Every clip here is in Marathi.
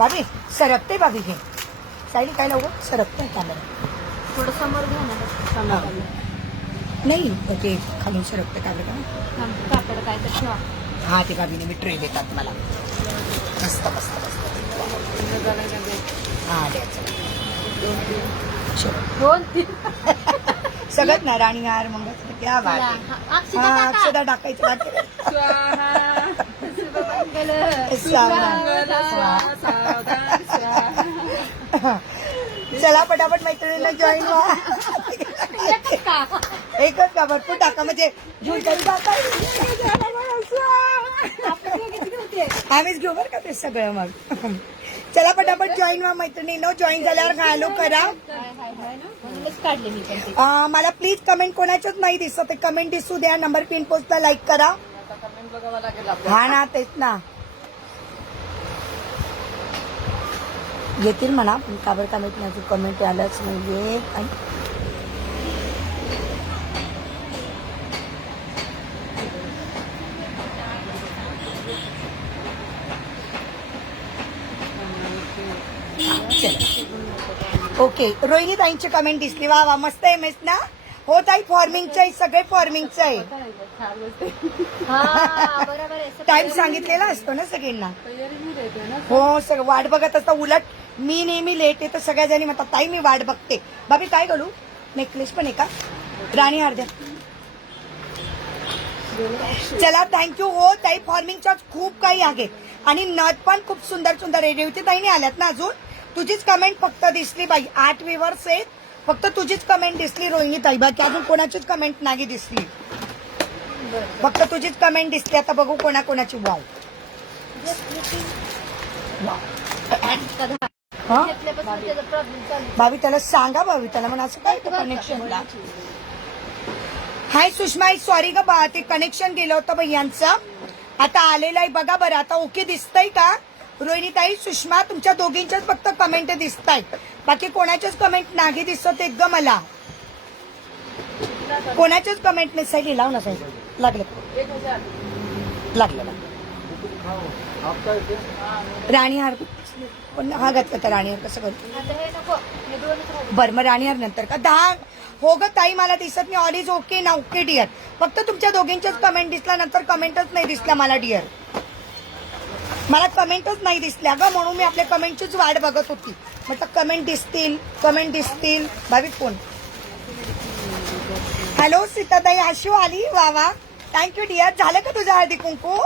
भाभी सरकते भाभी घे सायली काय लावू सरकते कॅमेरा थोडं समोर घ्या ना समोर आलं. नाही ते खालून सरकते कॅमेरा कापड काय तर ठेवा. हा ते भाभीने मी ट्रे देतात मला मस्त मस्त मस्त हा द्यायचं दोन तीन सगळं ना राणी हार मंगळसूत्र क्या बात आहे. हा अक्षदा टाकायचं बाकी नाही. चला पटापट मैत्रिणींना जॉईन व्हा. एकच का भरपूर टाका म्हणजे झुलकारी टाका आम्हीच घेऊ बरं का ते सगळं मग. चला पटापट जॉईन व्हा मैत्रिणींनो. जॉईन झाल्यावर फॉलो करा. काढले मी पण. मला प्लीज कमेंट कोणाचंच नाही दिसत ते कमेंट दिसू द्या. नंबर पिन पोस्टला लाईक करा. हा ना तेच ना येतील म्हणा पण काबर कमेंट नाही अजून कमेंट आलंच नाहीये. ओके रोहिणी ताईंची कमेंट दिसली. वा वा मस्त आहे मेस ना. हो ताई फॉर्मिंगचं आहे सगळे फॉर्मिंगचं आहे. टाइम सांगितलेला असतो ना सगळ्यांना. हो सगळं वाट बघत असता. उलट मी नेहमी लेट आहे तर सगळ्या जणी म्हणतात ताई मी वाट बघते. बाबी काय घालू नेकलेस पण आहे का राणी हार द्या. चला थँक्यू. हो ताई फॉर्मिंगच्या खूप काही आहेत आणि नथ पण खूप सुंदर सुंदर आहे. रेवती ताईने आल्यात ना अजून. तुझीच कमेंट फक्त दिसली बाई. 8 व्ह्यूअर्स आहेत फक्त तुझीच कमेंट दिसली रोहिणी ताई. बाकी अजून कोणाचीच कमेंट नाही दिसली. फक्त तुझीच कमेंट दिसली. आता बघू कोणाकोणाची. वाव भाभी त्याला सांगा भाभी त्याला म्हणा असं काय कनेक्शनला. हाय सुषमा सॉरी ग बा ते कनेक्शन गेलं होतं भैयांचं. आता आलेलं आहे बघा बरं. आता ओके दिसतंय का रोहिणीताई सुषमा तुमच्या दोघींच्याच फक्त कमेंट दिसतायत. बाकी कोणाच्याच कमेंट नाही दिसत एक ग मला. कोणाच्याच कमेंट नसायची. लाव ना साहेब लागलं लागलं राणीहार पण हा घातला तर राणीहार कसं करू बरं मग राणीहार नंतर का 10 हो ग ताई मला दिसत नाही. ऑल इज ओके ना. ओके डिअर फक्त तुमच्या दोघींच्याच कमेंट दिसला नंतर कमेंटच नाही दिसल्या मला डिअर. मला कमेंटच नाही दिसल्या ग म्हणून मी आपल्या कमेंटचीच वाट बघत होती. म्हटलं कमेंट दिसतील कमेंट दिसतील. भाविक फोन हॅलो सीताताई आशू आली. वा वा थँक्यू डिअर. झालं का तुझं हळदी कुंकू.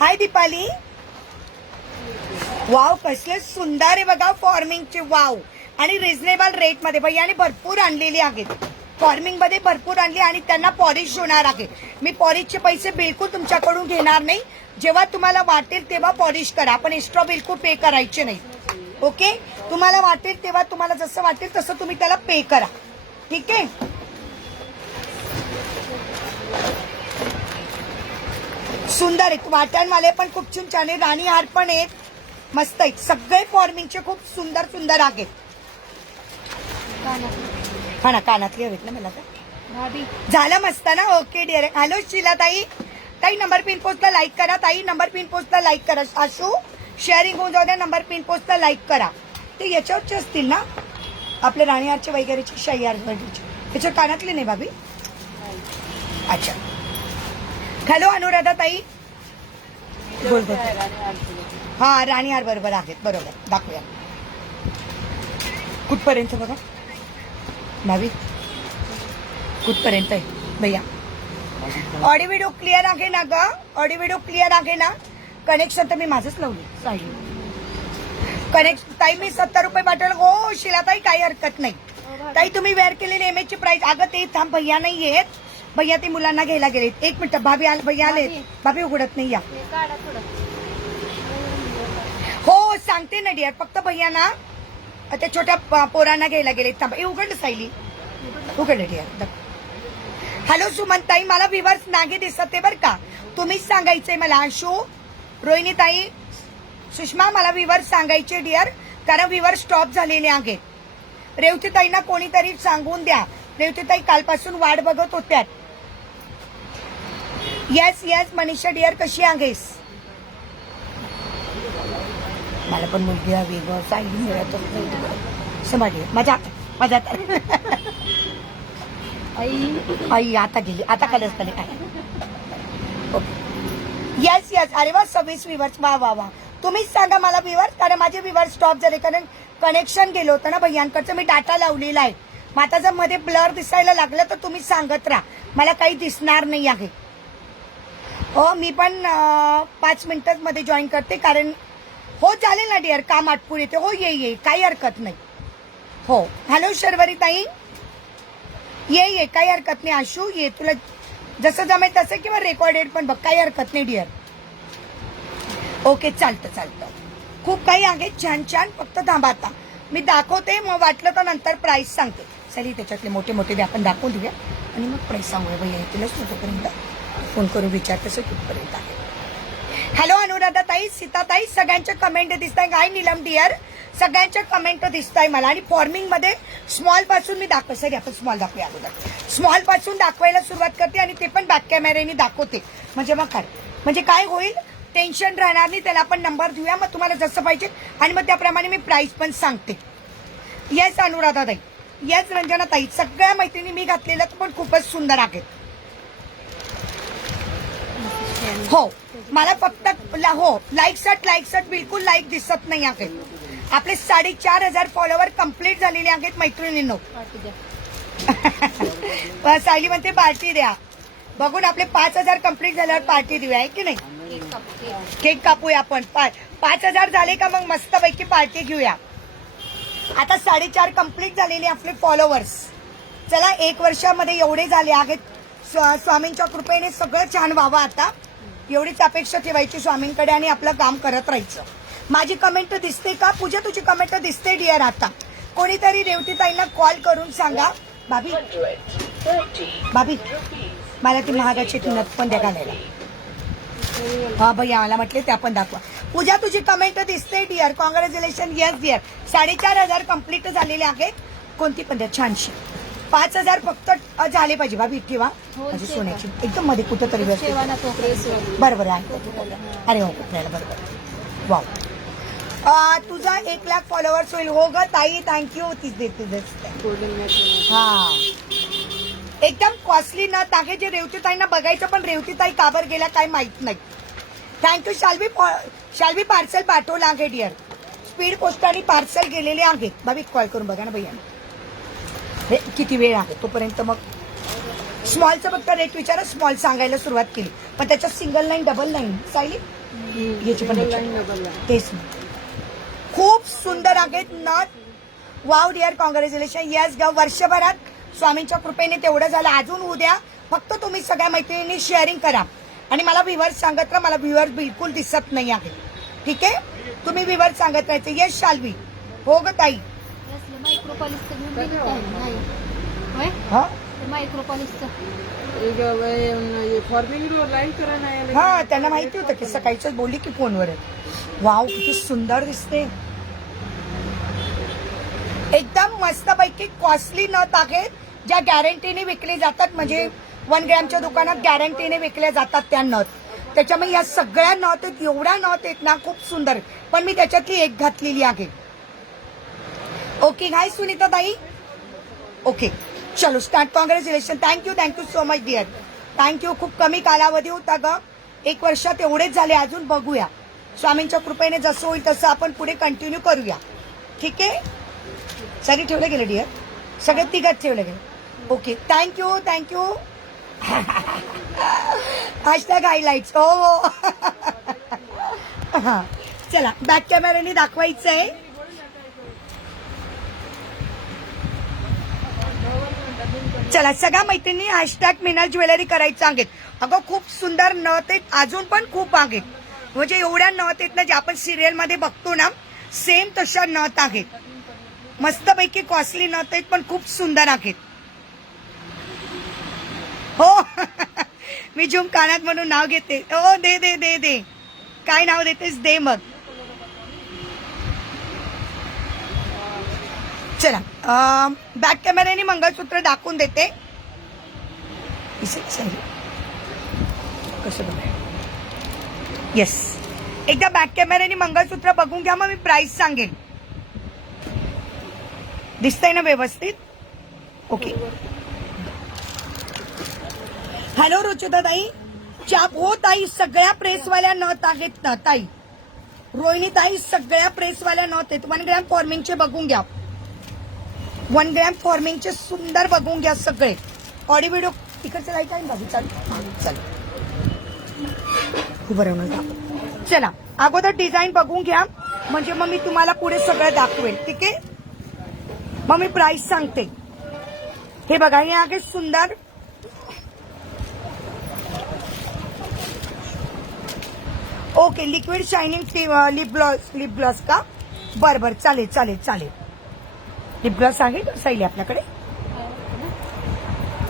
हाय दीपाली. वाव कसले सुंदर आहे बघा फॉर्मिंगचे. वाव आणि रिझनेबल रेट मध्ये भैयाने भरपूर आणलेली आहेत. फॉर्मिंग मध्ये भरपूर आणली आणि त्यांना पॉलिश होणार आहे. मी पॉलिशचे पैसे बिलकुल तुमच्याकडून घेणार नाही. जेव्हा तुम्हाला वाटेल तेव्हा पॉलिश करा पण एक्स्ट्रा बिलकुल पे करायचे नाही. ओके तुम्हाला वाटेल तेव्हा तुम्हाला जसं वाटेल तसं तुम्ही त्याला पे करा. ठीक आहे. सुंदर आहेत वाट्यांवाले पण खूप छान आहे. राणी हार पण आहेत मस्त आहेत. सगळे फॉर्मिंगचे खूप सुंदर सुंदर आहेत. हा ना कानातली हवेत ना मला तर. झालं मस्त ना. Okay dear. हॅलो शीला ताई. ताई नंबर पिन पोस्टला लाईक करा. ताई नंबर पिन पोस्टला लाईक करा. आशू शेअरिंग होऊन जाऊ द्या. नंबर पिन पोस्टला लाईक करा. ते याच्यावरचे असतील ना आपले राणीहारचे वगैरेचे शाही हार त्याच्या कानातले नाही भाभी. अच्छा हॅलो अनुराधा ताई बोल बोल. हा राणीहार बरोबर आहेत बरोबर. दाखवूया कुठपर्यंत बघा भाभी कुठपर्यंत आहे भैया. ऑडिओ व्हिडिओ क्लिअर आहे ना ग. ऑडिओ व्हिडिओ क्लिअर आहे ना. कनेक्शन तर मी माझंच लावली साईड कनेक्शन. ताई मी 70 रुपये पाठवलं. हो शिलाताई काही हरकत नाही. ताई तुम्ही वेअर केलेली एमएची प्राइस. अगं ते थांब भैया नाही येत. भैया ते मुलांना घ्यायला गेलेत. 1 मिनिट भाभी भैया आलेत. भाभी उघडत नाही या. हो सांगते ना डिअर फक्त भैया ना त्या छोट्या पोरांना घ्यायला गेलेत. थांबा हे उघडलं सायली उघडलं डिअर. हॅलो सुमनताई मला व्ह्यूअर्स नागे दिसत आहे बरं का. तुम्हीच सांगायचंय मला. आशू रोहिणी ताई सुषमा मला व्ह्यूअर्स सांगायचे डिअर कारण व्ह्यूअर्स स्टॉप झालेले आहेत. रेवतीताईंना कोणीतरी सांगून द्या. रेवतीताई कालपासून वाट बघत होत्या. येस येस मनीषा डिअर कशी आहेस. मला पण मुलगी हवी ग, सायली मिळतच नाही तिकडे. समाडी माझ्या आई आता गेली, आता कलच तरी काय. येस येस, अरे वा 26 विवर्स, वा वा वा. तुम्हीच सांगा मला विवर्स, कारण माझे विवर्स स्टॉप झाले, कारण कनेक्शन गेलं होतं ना भैयांकडचं. मी डाटा लावलेला आहे. मग आता जर मध्ये ब्लर दिसायला लागलं तर तुम्ही सांगत राहा, मला काही दिसणार नाही आहे. हो मी पण 5 मिनिटात मध्ये जॉईन करते, कारण हो चालेल ना डिअर, काम आटपून येते. हो ये काही हरकत नाही. हो हॅलो शर्वरी ताई, ये काही हरकत नाही. आशू ये, तुला जसं जमेल तसं, किंवा रेकॉर्डेड पण बघ, काही हरकत नाही डिअर. ओके चालतं. खूप काही आहे छान छान, फक्त थांबा आता मी दाखवते, मग वाटलं तर नंतर प्राइस सांगते. चली त्याच्यातले मोठे मोठे आपण दाखवून देऊया आणि मग प्राइस सांगूया. भैया येतीलच तोपर्यंत फोन करून विचारतसं कुठपर्यंत आहे. हॅलो अनुराधा ताई, सीता ताई, सगळ्यांच्या कमेंट दिसत आहे. काय नीलम डिअर, सगळ्यांच्या कमेंट दिसत आहे मला. आणि फॉर्मिंग मध्ये स्मॉल पासून मी दाखवते. सरी आपण स्मॉल दाखवूया अगोदर. स्मॉल पासून दाखवायला सुरुवात करते आणि ते पण बॅक कॅमेऱ्याने दाखवते. म्हणजे काय होईल, टेन्शन राहणार नाही. त्याला आपण नंबर देऊया, मग तुम्हाला जसं पाहिजे आणि मग त्याप्रमाणे मी प्राइस पण सांगते. येस अनुराधा ताई, येस रंजना ताई, सगळ्या मैत्रिणी मी घातलेल्या पण खूपच सुंदर आहेत. हो मला फक्त हो लाईक बिलकुल लाईक दिसत नाही आहे. आपले 4,500 फॉलोवर कंप्लीट झालेले आहेत मैत्रिणींनो. सायली म्हणते पार्टी द्या. बघून आपले 5,000 कंप्लीट झाल्यावर पार्टी देऊया, आहे की नाही. केक कापूया आपण. 5,000 झाले का मग मस्तपैकी पार्टी घेऊया. आता 4.5 कंप्लीट झालेले आपले फॉलोवर्स. चला 1 वर्षामध्ये एवढे झाले आहेत. स्वामींच्या कृपेने सगळं छान व्हावं. आता एवढीच अपेक्षा ठेवायची स्वामींकडे आणि आपलं काम करत राहायचं. माझी कमेंट दिसते का पूजा, तुझी कमेंट दिसते डिअर. आता कोणीतरी रेवतीताईंना कॉल करून सांगा, भाभी मला ती महागाची नथ पण द्या घालायला. हा भैया मला म्हटले त्या पण दाखवा. पूजा तुझी कमेंट दिसते dear, congratulation. Yes dear, 4,500 complete झालेले आहेत. कोणती पण द्या छानशी. 5,000 फक्त झाले पाहिजे भाभी. ठेवा माझी सोन्याची एकदम मध्ये कुठेतरी बरोबर आहे. अरे हो बरोबर. वाव, तुझा 1,00,000 फॉलोअर्स होईल. हो ग ताई, थँक्यू. तीच देते. हा एकदम कॉस्टली नथ आहे, जे रेवतीताईंना बघायचं, पण रेवतीताई काबर गेला काय माहित नाही. थँक्यू. शाल्वी पार्सल पाठवलं आहे डिअर. स्पीड पोस्टाने पार्सल गेलेले आहेत. भाभी कॉल करून बघा ना भैया, किती वेळ आहे तोपर्यंत. मग स्मॉलचं फक्त रेट विचारा. स्मॉल सांगायला सुरुवात केली, पण त्याच्यात single line double line Sayali याची पण तेच खूप सुंदर आहेत नथ. Wow dear, congratulation. येस ग, वर्षभरात स्वामींच्या कृपेने तेवढं झालं. अजून उद्या फक्त तुम्ही सगळ्या मैत्रिणींनी शेअरिंग करा आणि मला व्ह्युअर्स सांगत राहा. मला व्ह्युअर्स बिलकुल दिसत नाही आहे. ठीक आहे, तुम्ही व्ह्युअर्स सांगत राहायचे. येस शाल्वी. हो ग ताई. हा त्यांना माहिती होतं की सकाळीच बोलली की फोनवर. वाव किती सुंदर दिसते. एकदम मस्तपैकी कॉस्टली नथ आहेत, ज्या गॅरंटीने विकले जातात. म्हणजे 1 ग्रॅमच्या दुकानात गॅरंटीने विकल्या जातात त्या नथ. त्याच्यामुळे या सगळ्या नथ आहेत, एवढ्या नथ आहेत ना, खूप सुंदर. पण मी त्याच्यातली एक घातलेली आहे. ओके हाय सुनीता ताई. ओके चलो start. Congratulation. Thank you so much dear. Thank you. खूप कमी कालावधी होता ग, 1 वर्षात एवढेच झाले. अजून बघूया स्वामींच्या कृपेने जसं होईल तसं आपण पुढे कंटिन्यू करूया. ठीक आहे, सगळे ठेवले गेले डिअर, सगळे तिघात ठेवले गेले. Okay thank you. Hashtag highlights. हो हा चला बॅक कॅमेऱ्याने दाखवायचं आहे. चला सगळ्या मैत्रिणी हॅशटॅग मिनल ज्वेलरी करायचं आहेत. अगं खूप सुंदर नथ आहेत, अजून पण खूप आहेत. म्हणजे एवढ्या नथ आहेत ना, ज्या आपण सिरियल मध्ये बघतो ना, सेम तशा नथ आहेत. मस्तपैकी कॉस्टली नथ आहेत, पण खूप सुंदर आहेत. हो मी झुम कानात म्हणून नाव घेते. हो दे. काय नाव देतेस, दे मग. चला बॅक कॅमेऱ्याने मंगळसूत्र दाखवून देते. कसं बघा. येस एकदा बॅक कॅमेऱ्याने मंगळसूत्र बघून घ्या, मग मी प्राइस सांगेन. दिसतंय ना व्यवस्थित? ओके. हॅलो रुचिता ताई, चाप हो ताई, सगळ्या प्रेसवाल्या नथ आहेत ना ताई. रोहिणी ताई, सगळ्या प्रेसवाल्या नथ आहेत. 1 ग्रॅम फॉर्मिंगचे बघून घ्या. 1 ग्रॅम फॉर्मिंगचे सुंदर बघून घ्या सगळे. ऑडिओ व्हिडिओ तिकडचं लाईट आहे ना, चालेल. उभं राहून चला, अगोदर डिझाईन बघून घ्या, म्हणजे मग मी तुम्हाला पुढे सगळं दाखवेल. ठीक आहे, मग मी प्राइस सांगते. हे बघा, हे आहे सुंदर. Okay, liquid shining lip gloss का? बरं चालेल. लिप ग्लॉस आहे का सैली आपल्याकडे?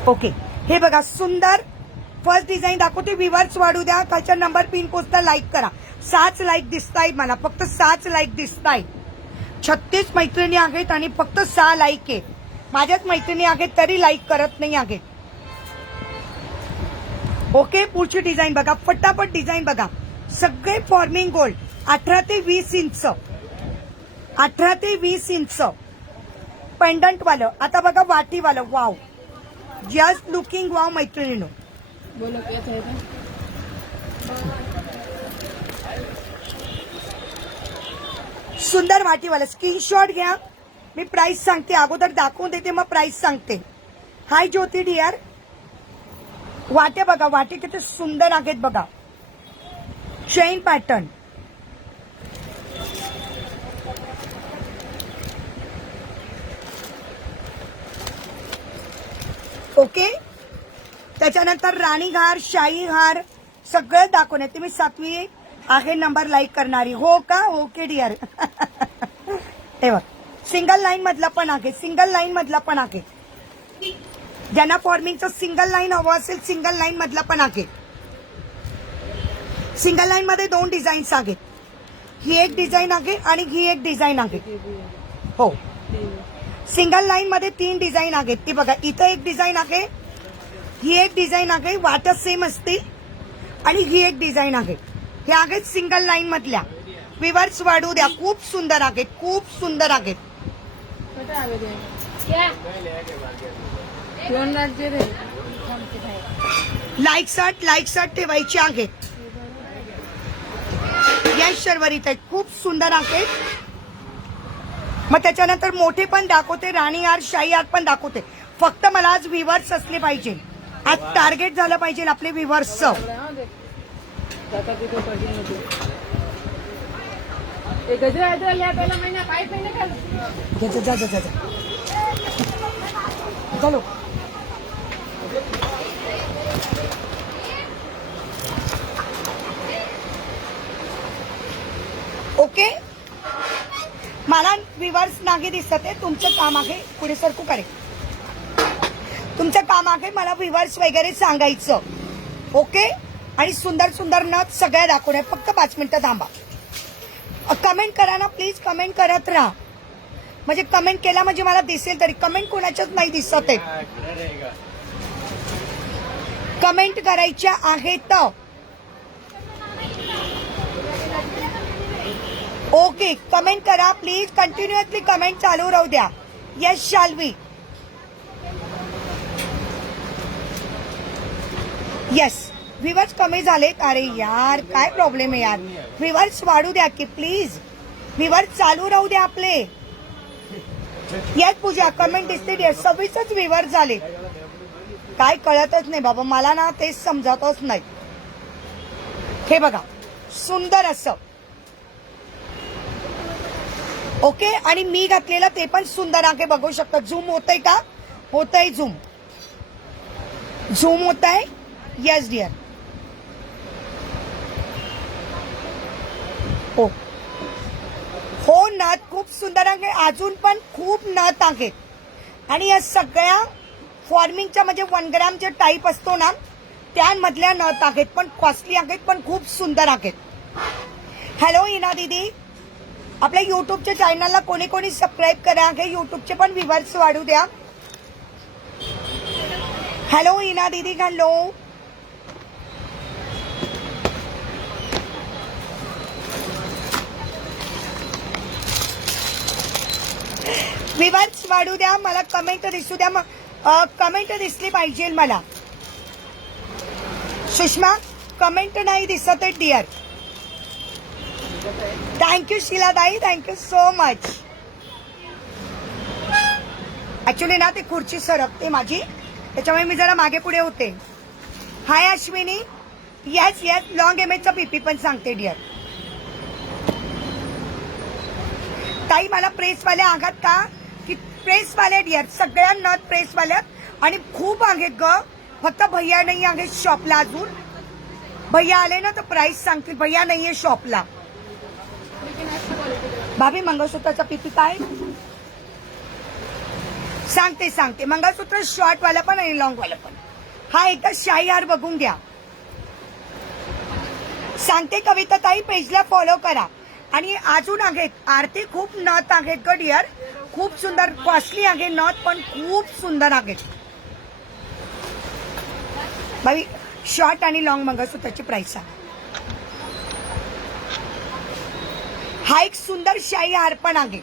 ओके, हे बघा सुंदर. फर्स्ट डिझाईन दाखवते. व्ह्यूअर्स वाढू द्या. खालच्या नंबर पिन पोस्टला लाईक करा. 6 लाईक दिसतायत मला, फक्त 6 लाईक दिसतायत. 36 मैत्रिणी आहेत आणि फक्त 6 लाईक आहेत. माझ्याच मैत्रिणी आहेत तरी लाईक करत नाही आहेत. ओके, पुढची डिझाईन बघा, फटाफट डिझाईन बघा. सगळे फॉर्मिंग गोल्ड, 18 ते 20 इंच. 18 ते 20 इंच पेंडंट वालं. आता बघा वाटीवालं. वाव, जस्ट लुकिंग वाव मैत्रिणीनो. बोलो कैसे है तो? सुंदर वाटीवाला. स्क्रीनशॉट घ्या. मी प्राइस सांगते, अगोदर दाखवून देते मग प्राइस सांगते. हाय ज्योती डिअर, वाटे बघा, वाटे किती सुंदर आहेत बघा. Chain pattern. ओके, त्याच्यानंतर राणी हार, शाही हार सगळं दाखवण्यात. तुम्ही 7वी आहे नंबर लाईक करणारी हो का? Okay dear. हे बघ, सिंगल लाईन मधला पण आहे, सिंगल लाईन मधला पण आहे. ज्यांना फॉर्मिंगचं सिंगल लाईन हवं असेल, सिंगल लाईन मधला पण आहे. सिंगल लाईन मध्ये 2 डिझाईन्स आहेत. ही एक डिझाईन आहे आणि ही एक डिझाईन आहे. हो, सिंगल लाईन मध्ये 3 डिझाईन आहेत. ती बघा, इथं एक डिझाईन आहे, ही एक डिझाईन आहे, वाटा सेम असतील, आणि ही एक डिझाईन आहे. हे आहेत सिंगल लाईन मधल्या. व्ह्यूअर्स वाढू द्या. खूप सुंदर आहेत, खूप सुंदर आहेत. लाईक ठेवायची आहेत. यस शर्वरी ताई, खूप सुंदर आहेत. मग त्याच्यानंतर मोठे पण दाखवते, राणी हार, शाही हार पण दाखवते. फक्त मला आज व्ह्यूअर्स असले पाहिजे. आज टार्गेट झालं पाहिजे आपले व्ह्यूअर्सचं. चलो, ओके. मला व्ह्यूअर्स नाही दिसत आहे. तुमचं काम आहे, पुढे सरकू करे, तुमचं काम आहे मला व्ह्यूअर्स वगैरे सांगायचं. ओके, आणि सुंदर सुंदर नथ सगळ्या दाखवण्या. फक्त 5 मिनिटं थांबा. कमेंट करा ना प्लीज, कमेंट करत राहा. म्हणजे कमेंट केला म्हणजे मला दिसेल. तरी कमेंट कोणाच्याच नाही दिसत आहे. कमेंट करायच्या आहेत. ओके, कमेंट करा प्लीज. कंटिन्युअसली कमेंट चालू राहू द्या. Yes शाल्वी, yes. व्ह्यूअर्स कमी झालेत. अरे यार, काय प्रॉब्लेम आहे यार. व्ह्यूअर्स वाढू द्या की प्लीज. व्ह्यूअर्स चालू राहू द्या आपले. यस पूजा, कमेंट दिसते. 26च व्ह्यूअर्स झाले. काय कळतच नाही बाबा मला ना, तेच समजतच नाही. हे बघा, सुंदर असं. ओके, आणि मी घातलेलं ते पण सुंदर आहे, बघू शकता. झूम होतंय का? होतंय झूम. झूम होत आहे. Yes dear. हो हो, नथ खूप सुंदर आहे. अजून पण खूप नथ आहेत. आणि या सगळ्या फॉर्मिंगच्या म्हणजे 1 ग्रॅमचे टाईप असतो ना, त्यामधल्या नथ आहेत. पण कॉस्टली आहेत, पण खूप सुंदर आहेत. हॅलो इना दीदी, आपल्या युट्यूबच्या चॅनलला कोणी कोणी सबस्क्राईब करा. हे युट्यूबचे पण व्ह्यूअर्स वाढू द्या. हॅलो इना दीदी, हॅलो. विवर्स वाढू द्या, मला कमेंट दिसू द्या. कमेंट दिसली पाहिजे मला. सुषमा कमेंट नाही दिसत आहे डिअर. थँक्यू शिलाताई, थँक्यू सो मच. ऍक्च्युली ना ते खुर्ची सरकते माझी, त्याच्यामुळे मी जरा मागे पुढे होते. हाय अश्विनी. येस येस, लॉंग एमएचचा पीपी पण सांगते डिअर. ताई मला प्रेसवाले आहात का? की प्रेसवाले डिअर, सगळ्या नथ प्रेसवाल्यात आणि खूप आहेत ग. फक्त भैया नाही आहे शॉपला अजून. भैया आले ना तर प्राइस सांगतील. भैया नाहीये शॉपला. भाभी मंगळसूत्राचा पीपी काय सांगते सांगते. मंगळसूत्र शॉर्ट वाला पण आणि लॉंग वाला पण. हा एकदा शाही हार बघून घ्या. सांगते कविता ताई, पेजला फॉलो करा. आणि अजून आहेत आरती, खूप नथ आहेत ग डिअर. खूप सुंदर कॉस्टली आहे नथ, पण खूप सुंदर आहेत. भाई शॉर्ट आणि लॉंग मंगळसूत्राची प्राइस आहे. हा एक सुंदर शाही हार पण आहे.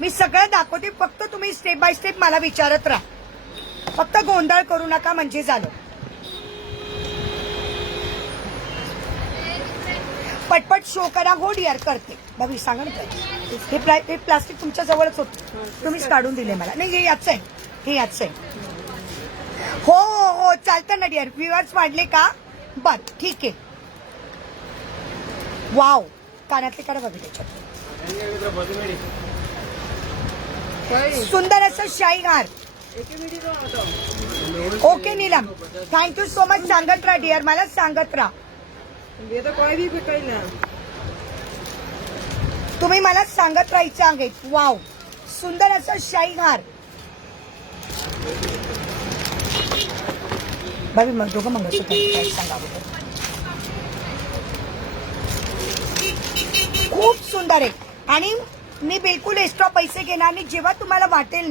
मी सगळं दाखवते, फक्त तुम्ही स्टेप बाय स्टेप मला विचारत राहा. फक्त गोंधळ करू नका म्हणजे झालं. पटपट शो करा. हो डिअर करते. भाभी सांगा ना हे प्लास्टिक तुमच्या जवळच होतं, तुम्हीच काढून दिले मला. नाही हे याच आहे, हे याच आहे. हो हो हो चालतं ना डिअर. व्ह्युअर्स वाढले का? बर ठीक आहे. वाव, कानातले काढा बघा त्याच्यात. सुंदर असं शाही हार. Okay Neelam, thank you so much. सांगत राहा डिअर, मला सांगत राहा. तुम्ही मला सांगत राहायचे आहेत. वाव, सुंदर असं शाही हार. भाभी मग दोघं मंगळसूत्र सांगा अगोदर. खूप सुंदर आहे आणि मी बिलकुल एक्स्ट्रा पैसे घेणार नाही. जेव्हा तुम्हाला वाटेल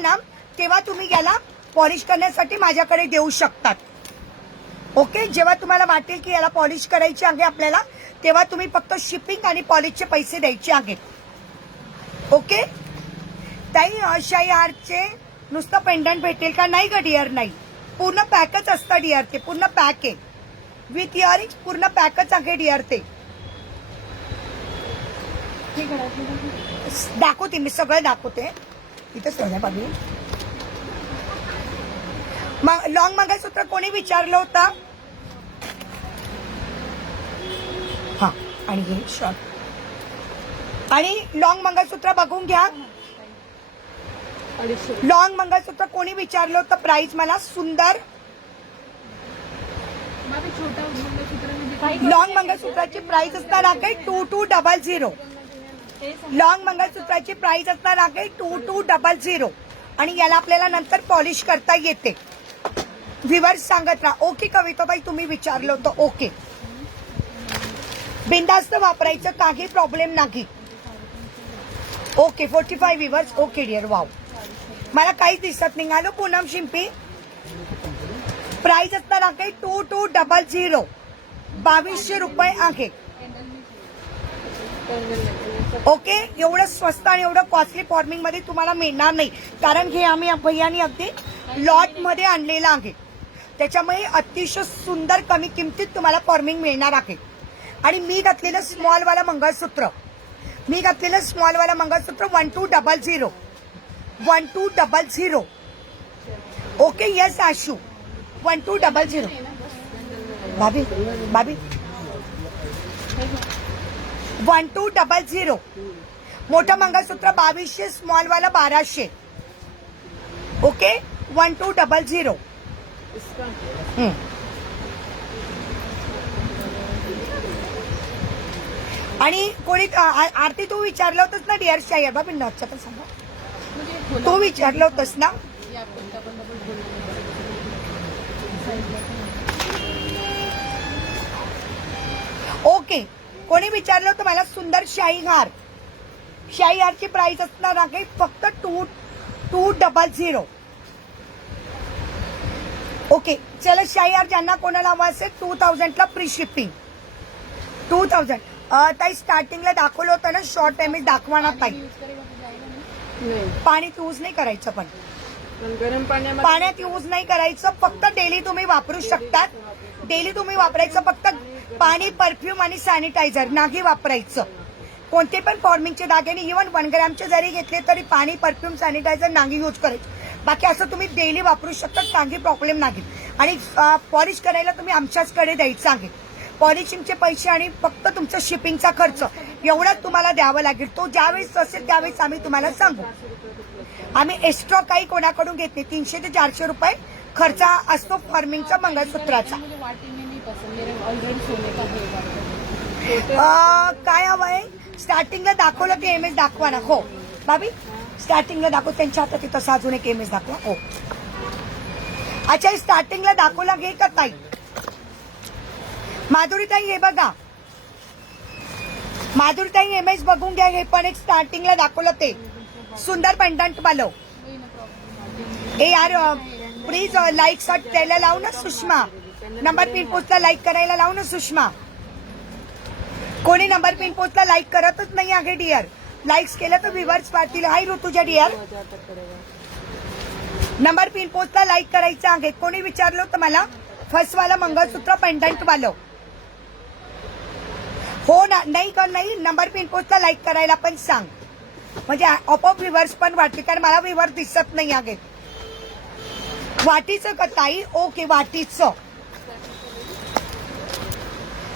ना तेव्हा तुम्ही याला पॉलिश करण्यासाठी माझ्याकडे देऊ शकतात. ओके, जेव्हा तुम्हाला वाटेल की याला पॉलिश करायची आहे आपल्याला, तेव्हा तुम्ही फक्त शिपिंग आणि पॉलिशचे पैसे द्यायचे आहेत. ओके ताई, शाही हारचे नुसतं पेंडंट भेटेल का? नाही ग डिअर, नाही. पूर्ण पॅकच असतं डिअर. ते पूर्ण पॅक आहे विथ इयरिंग. पूर्ण पॅकच आहे डिअर. ते दाखवते मी, सगळं दाखवते. इथंच ठेवलं बाबी. लॉंग मंगळसूत्र कोणी विचारलं होतं? हा, आणि हे शॉर्ट आणि लॉंग मंगळसूत्र बघून घ्या. लॉंग मंगळसूत्र कोणी विचारलं होतं? प्राइस मला सुंदर. लॉंग मंगळसूत्राची प्राइस असणार आहे 2200. लॉंग मंगळसूत्राची प्राइस असणार आहे 2200 आणि याला आपल्याला नंतर पॉलिश करता येते. व्ह्युअर्स सांगत राहा. ओके कविताबाई, तुम्ही विचारलं होतं. ओके, बिनधास्त वापरायचं, काही प्रॉब्लेम नाही. Okay 45 viewers. Okay dear. Wow, मला काहीच दिसत नाही. हॅलो पूनम शिंपी. प्राइस असणार आहे 2200. 2200 रुपये आहे. ओके, एवढं स्वस्त आणि एवढं कॉस्टली फॉर्मिंग मध्ये तुम्हाला मिळणार नाही, कारण हे आम्ही भैयानी अगदी लॉट मध्ये आणलेलं आहे. त्याच्यामुळे अतिशय सुंदर कमी किमतीत तुम्हाला फॉर्मिंग मिळणार आहे. आणि मी घातलेलं स्मॉलवाला मंगळसूत्र 1200. 1200. Okay yes Ashu, 1200. भाभी 1200. मोठं मंगळसूत्र 2200, स्मॉलवाला 1200. ओके 1200. आणि कोणी आरती तू विचारलं होतंस ना डिअर शायर? बाबी नथचं पण सांगा. तू विचारलं होतंस ना? ओके, कोणी विचारलं होतं मला सुंदर शाही हार. शाही हारची प्राइस असणार आहे फक्त 2200. ओके चला, शाही हार ज्यांना कोणाला हवा असेल 2000 ला फ्री शिपिंग. 2000 ताई स्टार्टिंगला दाखवलं होतं ना शॉर्ट एमएच दाखवा ना ताई. यूज करेगा तो जाएगा नहीं. पाणी यूज नाही करायचं पण पण गरम पाण्यामध्ये पाण्यात यूज नाही करायचं. फक्त डेली तुम्ही वापरू शकतात. डेली तुम्ही वापरायचं फक्त पाणी, परफ्यूम आणि सॅनिटायझर नाही वापरायचं. कोणते पण फॉर्मिंगचे दागिने इव्हन 1 ग्रॅमचे जरी घेतले तरी पाणी, परफ्यूम, सॅनिटायझर नाही यूज करायचं. बाकी असं तुम्ही डेली वापरू शकता, काही प्रॉब्लेम नाही. आणि पॉलिश करायला तुम्ही आमच्याचकडे द्यायचं आहे. पॉलिशिंगचे पैसे आणि फक्त तुमचं शिपिंगचा खर्च एवढाच तुम्हाला द्यावा लागेल. तो ज्यावेळेस असेल त्यावेळेस आम्ही तुम्हाला सांगू. आम्ही एक्स्ट्रा काही कोणाकडून घेत नाही. 300 ते 400 रुपये खर्च असतो फॉर्मिंगचा, मंगळसूत्राचा. मुझे वाटी में नहीं पसंद, मेरे ऑलरेडी सोने का है. काय हवंय? स्टार्टिंगला दाखवलं की एमएस दाखवा ना. हो बाबी, स्टार्टिंगला दाखव. त्यांच्या हातात तसं अजून एक एमएस दाखवा. हो अच्छा, स्टार्टिंगला दाखवला घे का ताई? माधुरी ताई हे बघा, माधुरी ताई एमएस बघून घ्या. हे पण एक स्टार्टिंगला दाखवलं ते सुंदर पेंडंट वालं. ए यार प्लीज लाईक शॉट द्यायला लावू ना सुषमा. नंबर पिन पोस्टला लाईक करायला लावू ना सुषमा. कोणी नंबर पिन पोस्टला लाईक करतच नाही आहे डिअर. लाईक्स केलं तर व्ह्यूअर्स वाढतील. Hi Rutuja dear, number pin पोस्टला लाईक करायचं आहे. कोणी विचारलं होतं मला फर्स्ट वाला मंगळसूत्र पेंडंट वालं. हो ना, नाही का नाही. नंबर पिन पोस्टला लाईक करायला पण सांग, म्हणजे आपोआप व्ह्यूअर्स पण वाटते. कारण मला व्ह्यूअर दिसत नाही आहे. वाटीचं का ताई? ओके, वाटीचं.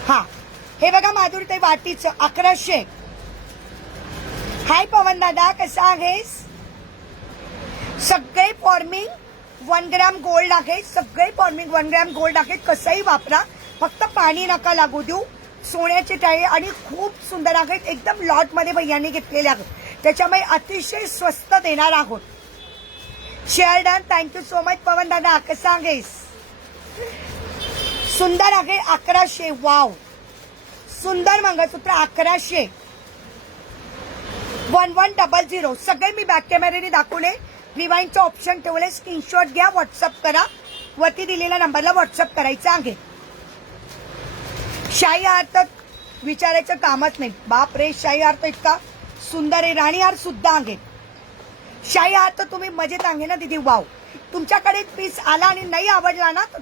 हा हे बघा माधुरी ताई, वाटीचं 1100. हाय पवन दादा, कसा आहेस? सगळे फॉर्मिंग 1 ग्रॅम गोल्ड आहे. सगळे फॉर्मिंग 1 ग्रॅम गोल्ड आहे. कसंही वापरा, फक्त पाणी नका लागू देऊ. सोन्याचे टाळे आणि खूप सुंदर आहेत. एकदम लॉट मध्ये भैयांनी घेतलेले आहेत. त्याच्यामुळे अतिशय स्वस्त देणार आहोत. Share done. Thank you so much Pavan दादा. कसं आहेस? सुंदर आहे. 1100. वाव, सुंदर मंगळसूत्र 1100. 1100. सगळे मी बॅक कॅमेऱ्याने दाखवले. रिवाइंडचं ऑप्शन ठेवले. स्क्रीनशॉट घ्या, व्हॉट्सअप करा. वरती दिलेल्या नंबरला व्हॉट्सअप करायचं आहे. शाही हार तर विचारायचं कामच नाही. बाप रे, शाही हार तर इतका सुंदर आहे. राणी हार सुद्धा आहे. शाही हार तर तुम्ही मजेत आहे ना दीदी. वाव, तुमच्याकडे पीस आला आणि नाही आवडला ना, तर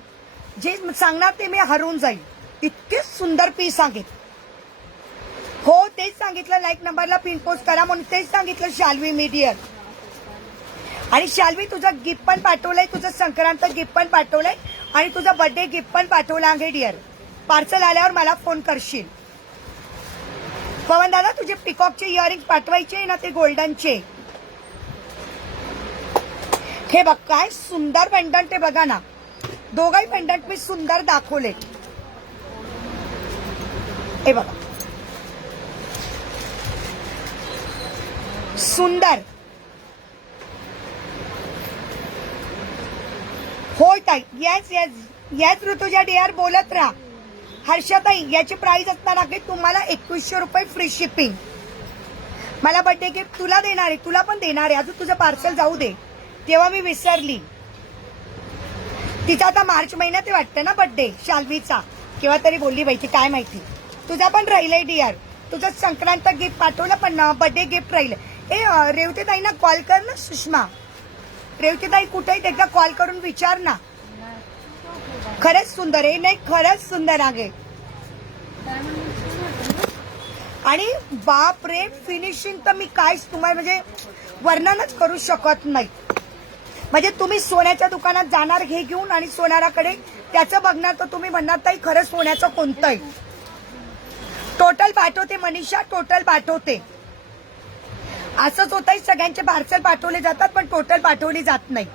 जे सांगणार ते मी हरवून जाईल. इतके सुंदर पीस आहेत. हो तेच सांगितलं, लाईक नंबरला पिन पोस्ट करा म्हणून तेच सांगितलं शाल्वी मीडियर. आणि शाल्वी तुझं गिफ्ट पण पाठवलंय, तुझं संक्रांत गिफ्ट पण पाठवलंय आणि तुझा बर्थडे गिफ्ट पण पाठवला आहे डिअर. पार्सल आल्यावर मला फोन करशील. पवन दादा तुझे पिकॉकचे इयरिंग पाठवायचे ना, ते गोल्डनचे. हे बघ काय सुंदर पेंडंट आहे बघा ना. दोघाही पेंडंट मी सुंदर दाखवले. हे बघा सुंदर. होय ताई. Yes yes yes Rutuja dear, बोलत राहा. हर्षताई, याची प्राइस असणार आहे तुम्हाला 2100 रुपये फ्री शिपिंग. मला बर्थडे गिफ्ट तुला देणार आहे, तुला पण देणार आहे. अजून तुझं पार्सल जाऊ दे, तेव्हा मी विसरली. तिचा आता मार्च महिन्यात वाटतं ना बर्थडे शाल्वीचा. केव्हा तरी बोलली बाई ती, काय माहिती. तुझा पण राहिलंय डिअर. तुझं संक्रांत गिफ्ट पाठवलं पण बर्थडे गिफ्ट राहिलं. ए रेवतीताईंना कॉल कर ना सुषमा. रेवतीताई कुठे आहेत एकदा कॉल करून विचार ना. खरंच सुंदर आहे. नाही खरंच सुंदर आहे. आणि बाप रे, फिनिशिंग तर मी काहीच तुम्हाला म्हणजे वर्णनच करू शकत नाही. म्हणजे तुम्ही सोन्याच्या दुकानात जाणार हे घेऊन आणि सोनाराकडे त्याचं बघणार तर तुम्ही म्हणणार ताई खरं सोन्याचं कोणतं आहे. टोटल पाठवते मनीषा, टोटल पाठवते. असंच होतंय, सगळ्यांचे पार्सल पाठवले जातात पण टोटल पाठवली जात नाही.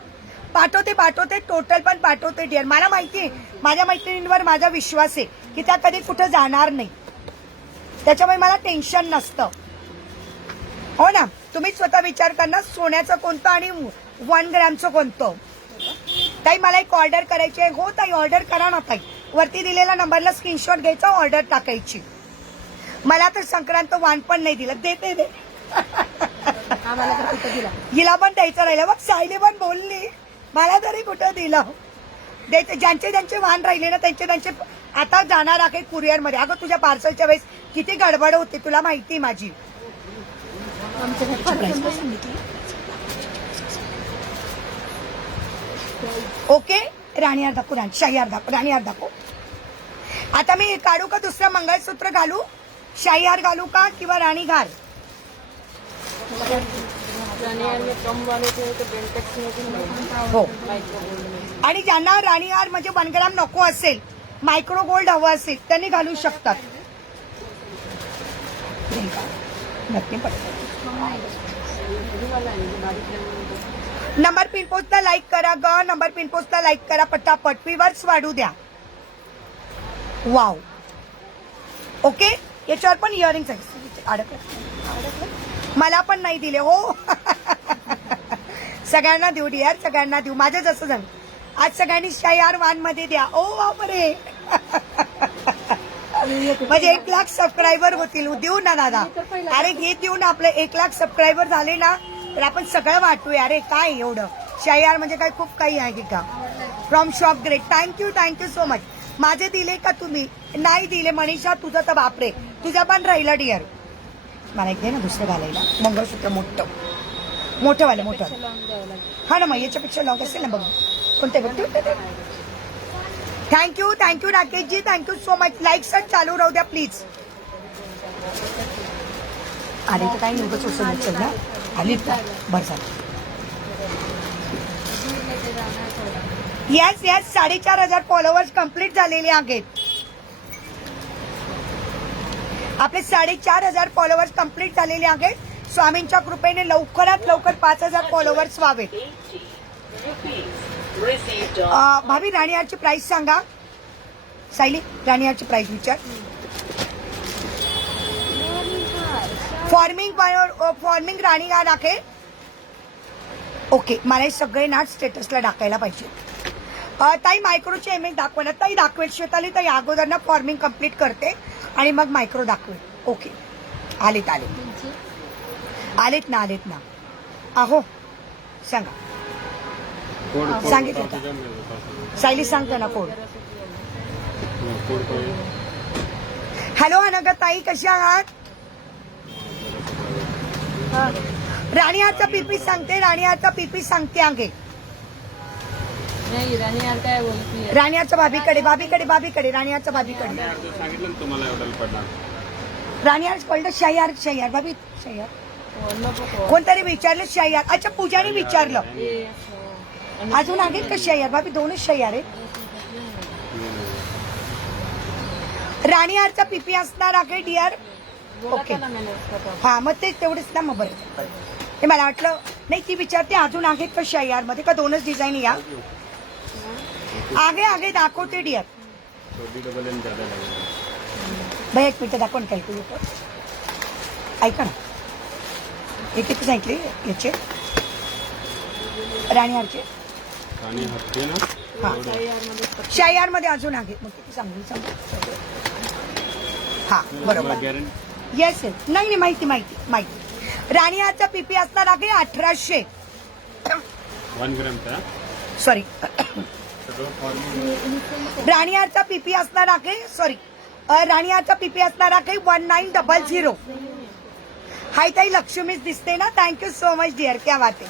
पाठवते टोटल पण पाठवते डिअर. मला माहितीये, माझ्या मैत्रिणींवर माझा विश्वास आहे की त्या कधी कुठं जाणार नाही. त्याच्यामुळे मला टेन्शन नसतं. हो ना, तुम्ही स्वतः विचार करणार सोन्याचं कोणतं आणि 1 ग्रॅमचं कोणतं. ताई मला एक ऑर्डर करायची आहे. हो ताई, ऑर्डर करा ना ताई. वरती दिलेल्या नंबरला स्क्रीनशॉट घ्यायचा, ऑर्डर टाकायची. मला तर संक्रांत वाण पण नाही दिलं. देते दे. आम्हाला तर कुठं दिला. हिला पण द्यायचं राहिलं. मग सायली पण बोलली मला तरी कुठं दिलं. ज्यांचे ज्यांचे वाहन राहिले ना त्यांचे आता जाणार आहे कुरिअर मध्ये. अगं तुझ्या पार्सलच्या वेळेस किती गडबड होते तुला माहिती माझी. ओके राणीहार दाखव, शाहीहार दाखव, राणीहार दाखव. आता मी काढू का दुसरं मंगळसूत्र घालू, शाहीहार घालू का किंवा राणीहार? हो. आणि ज्यांना राणीहार म्हणजे 1 ग्राम नको असेल, मायक्रो गोल्ड हवं असेल त्यांनी घालू शकतात. नंबर पिन पोस्टला लाईक करा ग, नंबर पिन पोस्टला लाईक करा पटापट. व्ह्यूअर्स वाढू द्या. वाव. ओके याच्यावर पण इयरिंग्स अडकलं, मला पण नाही दिले हो. सगळ्यांना देऊ डिअर, सगळ्यांना देऊ. माझं जसं झालं आज सगळ्यांनी शाहीहार वान मध्ये द्या. ओ बापरे. म्हणजे 1 लाख सबस्क्रायबर होतील. देऊ ना दादा, अरे हे देऊ ना. आपले 1 लाख सबस्क्रायबर झाले ना तर आपण सगळं वाटूया. अरे काय एवढं शाहीहार म्हणजे काय खूप काही आहे की का. From shop great, thank you so much. माझे दिले का तुम्ही? नाही दिले मनीषा, तुझं तर बापरे, तुझं पण राहिलं डिअर. मला एक दे ना दुसरं घालायला मंगळसूत्र मोठं वालं. हा ना, मग याच्यापेक्षा लॉंग असेल ना बघ कोणते बघ. Thank you Rakeshji, thank you so much. Likes चालू राहू द्या प्लीज. आले तर काही नव्हतं सोशल ना, आली का बरं झालं. येस 4,500 फॉलोअर्स कम्प्लीट झालेले आहेत. आपले 4,500 फॉलोअर्स कम्प्लीट झालेले आहेत. स्वामींच्या कृपेने लवकरात लवकर 5,000 फॉलोअर्स व्हावेत. भाभी राणीहारची प्राइस सांगा. सायली राणीहारची प्राइस विचार. फॉर्मिंग राणीहार आहे. ओके, मला हे सगळे ना स्टेटसला टाकायला पाहिजे. ताई मायक्रोचे इमेज दाखवा ना. ताई दाखवेल श्वेताली ताई, अगोदर ना फॉर्मिंग कम्प्लीट करते आणि मग मायक्रो दाखवेल. ओके आलेत ना. अहो सांगा, सांगितलं का सायली? सांगतो ना कोड. हॅलो अनगताई, कशी आहात? राणीहारचा पीपी सांगते, राणीहारचा पीपी सांगते आगे. नाही राणीहार काय बोलते? राणीहारच्या भाभीकडे राणीहारच्या भाभीकडे. सांगितलं तुम्हाला एवढं पडणार. राणीहार कळलं. शाहीहार भाभी शाहीहार कोणतरी विचारलं शाहीहार. अच्छा पूजाने विचारलं. अजून आहेत का शाहीहार? भाभी दोनच शाहीहार आहेत. राणीहारचा पीपी असणार आहे डिअर. ओके हा, मग ते तेवढेच ना. मग बरं हे मला वाटलं नाही. ती विचारते अजून आहेत का शाहीहार मध्ये का दोनच डिझाईन या. आगे दाखवते डिअर. भाई 1 मिनिट दाखव ना कॅल्क्युलेटर. ऐका ना, हे किती सांगितले याचे राणीहारचे? हा शाहीहार मध्ये अजून आहे. मग किती सांगू? हा बरोबर. येस नाही माहिती. राणीहारचा पीपी असणार आहे 1,800. 1 ग्रामचा सॉरी. राणीहारचा पीपी असणार आहे राणीहारचा पीपी असणार आहे 1900. हाय ताई लक्ष्मीच दिसते ना. थँक्यू सो मच डिअर, क्या बात आहे.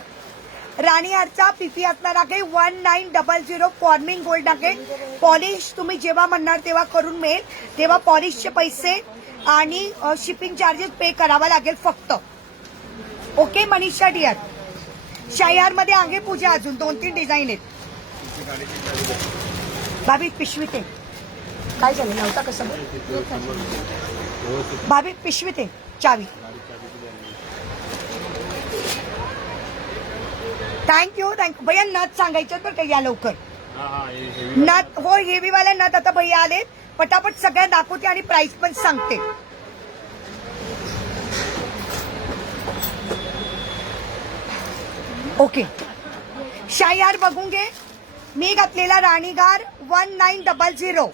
राणीहारचा पीपी असणार आहे 1900. फॉर्मिंग गोल्ड आहे. पॉलिश तुम्ही जेव्हा म्हणणार तेव्हा करून मिळेल. तेव्हा पॉलिशचे पैसे आणि शिपिंग चार्जेस पे करावा लागेल फक्त. Okay Manisha dear. शाहीहार मध्ये आहे पूजा अजून 2-3 डिझाईन आहेत. भाभी पिशवीत आहे. काय झालं नव्हता कसं? भाभी पिशवीत आहे चावी. थँक्यू भैया. नथ सांगायचं तर काही या लवकर. नथ हो, हेवीवाल्या नथ आता भैया आलेत. पटापट सगळ्या दाखवते आणि प्राइस पण सांगते. ओके शाहीहार बघून घे. मी घातलेला राणीहार 1900.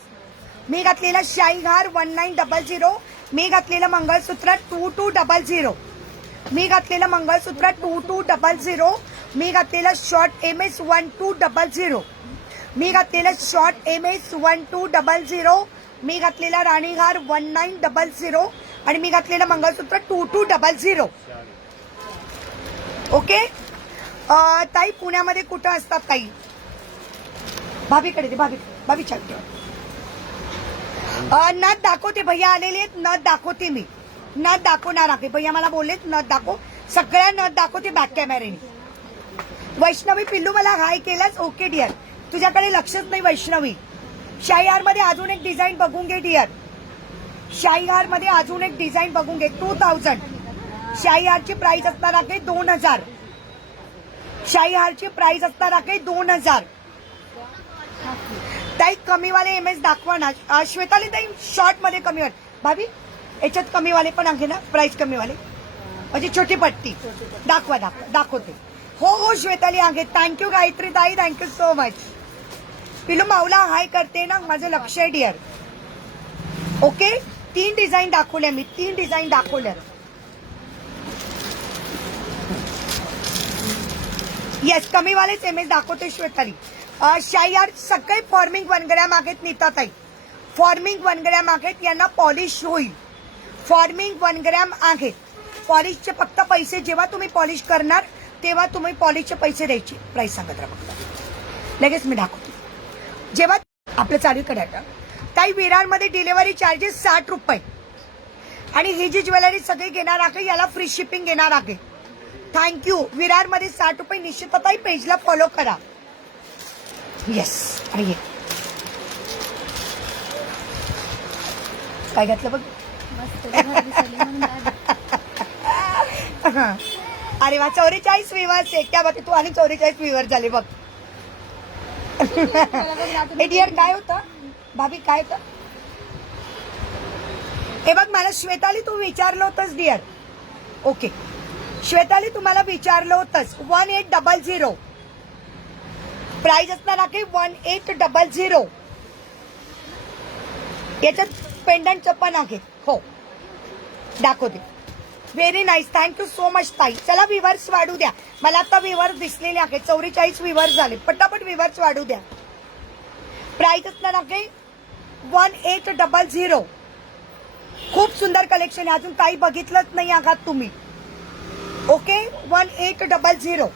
मी घातलेला शाहीहार 1900. मी घातलेलं मंगळसूत्र 2200. मी घातलेलं मंगळसूत्र 2200. मी घातलेला शॉर्ट MS 1200. मी घातलेलं शॉर्ट MS 1200, मी घातलेला राणीहार 1900 आणि मी घातलेलं मंगळसूत्र 2200. ओके. ताई पुण्यामध्ये कुठं असतात ताई? भाभीकडे दे, भाभी चल. नथ दाखवते, भैया आलेले आहेत, नथ दाखवते मी, नथ दाखवणार आहे. भैया मला बोललेत नथ दाखव, सगळ्या नथ दाखवते बॅक कॅमेरेने. वैष्णवी पिल्लू मला हाय केलास. ओके डिअर, तुझ्याकडे लक्षच नाही वैष्णवी. शाहीहार मध्ये अजून एक डिझाईन बघून घे डिअर, शाहीहार मध्ये अजून एक डिझाईन बघून घे. 2000 शाहीहारची प्राइस असणार आहे 2000. शाहीहारची प्राइस असणार आहे 2000. ताई कमीवाले MS दाखवा ना. श्वेताली ताई शॉर्ट मध्ये कमीवाले, भाभी याच्यात कमीवाले पण आहे ना, प्राइस कमीवाले म्हणजे छोटी पट्टी दाखवते. हो श्वेताली आहे. थँक्यू गायत्री ताई, थँक्यू सो मच. पिलू माऊला हाय करते ना, माझं लक्ष आहे डिअर. ओके. 3 डिझाईन दाखवल्या मी, 3 डिझाईन दाखवल्या. येस कमीवालेच MS दाखवते श्वेताली. शाहीहार सगळे फॉर्मिंग 1 ग्रॅम आहेत नीताताई, फॉर्मिंग 1 ग्रॅम आहेत. यांना पॉलिश होईल. फॉर्मिंग 1 ग्रॅम आहेत. पॉलिशचे फक्त पैसे जेव्हा तुम्ही पॉलिश करणार तेव्हा तुम्ही पॉलिशचे पैसे द्यायचे. प्राइस सांगत राहा फक्त, लगेच मी दाखवते. जेव्हा आपलं चालू करायचं ताई, विरारमध्ये डिलिव्हरी चार्जेस 60 रुपये आणि ही जी ज्वेलरी सगळी घेणार आहे याला फ्री शिपिंग घेणार आहे. थँक्यू. विरारमध्ये 60 रुपये. निश्चितताई पेजला फॉलो करा. येस. अरे काय घातलं बघ. अरे वा, 44 व्ह्यूअर्स आहे. त्या बाकी तू आणि 44 व्ह्यूअर्स झाले बघ. डिअर काय होतं भाभी, काय होतं हे बघ. मला श्वेताली तू विचारलं होतंस डिअर. ओके श्वेताली तुम्हाला विचारलं होतंस. 1800 प्राइस असणार आहे 1800. याच्यात पेंडंटचं पण आहे. हो दाखवते. Very nice, thank you so much ताई. चला व्ह्यूअर्स वाढू द्या. मला आता व्ह्यूअर्स दिसलेले आहेत 44 व्ह्यूअर्स झाले. पटापट व्ह्यूअर्स वाढू द्या. प्राइस असणार आहे 1800. खूप सुंदर कलेक्शन आहे. अजून काही बघितलंच नाही आहात तुम्ही. ओके 1800.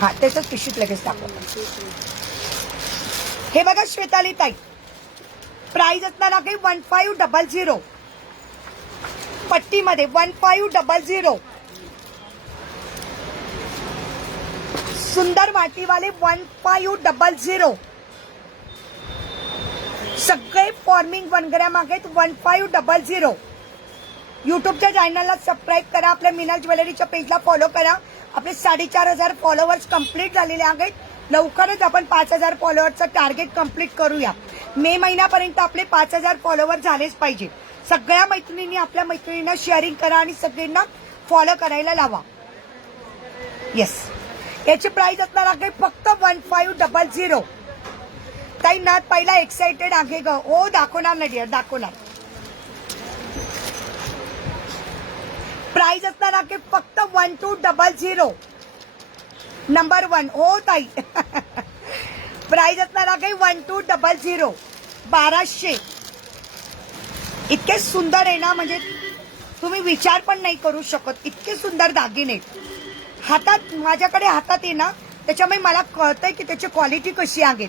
हा त्याच पिशवीत लगेच दाखवतो. हे बघा श्वेताली ताई, प्राइस असणार आहे 1500. पट्टीमध्ये 1500. सुंदर माटीवाले 1500. सगळे फॉर्मिंग 1 ग्रॅम आहेत 1500. युट्यूबच्या चॅनलला सबस्क्राईब करा. आपल्या मीना ज्वेलरीच्या पेजला फॉलो करा. आपले 4500 फॉलोअर्स कंप्लीट झालेले आहेत. लवकरच आपण 5000 फॉलोअर्सचं टार्गेट कंप्लीट करूया. मे महिन्यापर्यंत आपले 5000 फॉलोअर झालेच पाहिजे. सगळ्या मैत्रिणींनी आपल्या मैत्रिणींना शेअरिंग करा आणि सगळ्यांना फॉलो करायला लावा. येस. याची प्राइस असणार आहे फक्त 1500. ताई नाथ पहिला एक्साइटेड आहे ग. हो दाखवणार ना डिअर, दाखवणार. प्राइस असणार आहे फक्त 1200. नंबर 1. हो ताई प्राइस असणार आहे 1200. 1200. इतके सुंदर आहे ना, म्हणजे तुम्ही विचार पण नाही करू शकत. इतके सुंदर दागिने हातात माझ्याकडे हातात आहे ना, त्याच्यामुळे मला कळतंय की त्याची क्वालिटी कशी आहे.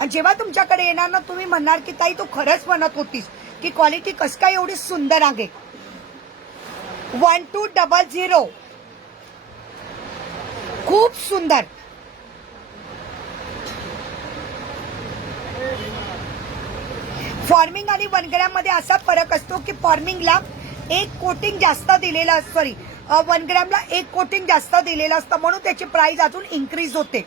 आणि जेव्हा तुमच्याकडे येणार ना, तुम्ही म्हणणार की ताई तू खरंच म्हणत होतीस की क्वालिटी कस काय एवढी सुंदर आहे. 1200. खूप सुंदर. फॉर्मिंग आणि 1 ग्रॅम मध्ये असा फरक असतो की फॉर्मिंगला एक कोटिंग जास्त दिलेलं, सॉरी 1 ग्रॅमला एक कोटिंग जास्त दिलेलं असतं म्हणून त्याची प्राइस अजून इन्क्रीज होते.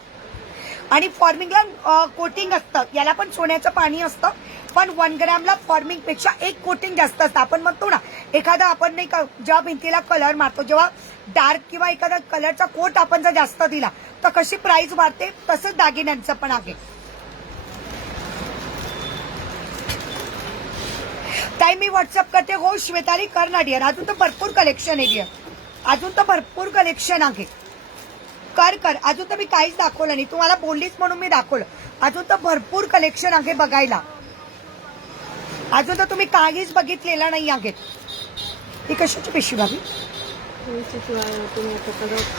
आणि फॉर्मिंगला कोटिंग असतं, याला पण सोन्याचं पाणी असतं, पण 1 ग्रॅमला फॉर्मिंग पेक्षा एक कोटिंग जास्त असतं. आपण म्हणतो ना एखादा आपण नाही का जेव्हा भिंतीला कलर मारतो, जेव्हा डार्क किंवा एखादा कलरचा कोट आपण जर जास्त दिला तर कशी प्राइस वाढते, तसंच दागिन्यांचं पण आहे. ताई मी व्हॉट्सअप करते. हो श्वेताली कर ना डिअर. अजून तर भरपूर कलेक्शन आहे डिअर, अजून तर भरपूर कलेक्शन आहे. कर अजून तर मी काहीच दाखवलं नाही, तुम्हाला बोललीच म्हणून मी दाखवलं. अजून तर भरपूर कलेक्शन आहे बघायला, अजून तर तुम्ही काहीच बघितलेलं नाही आहे. ही कशाची पिशवी भाभी?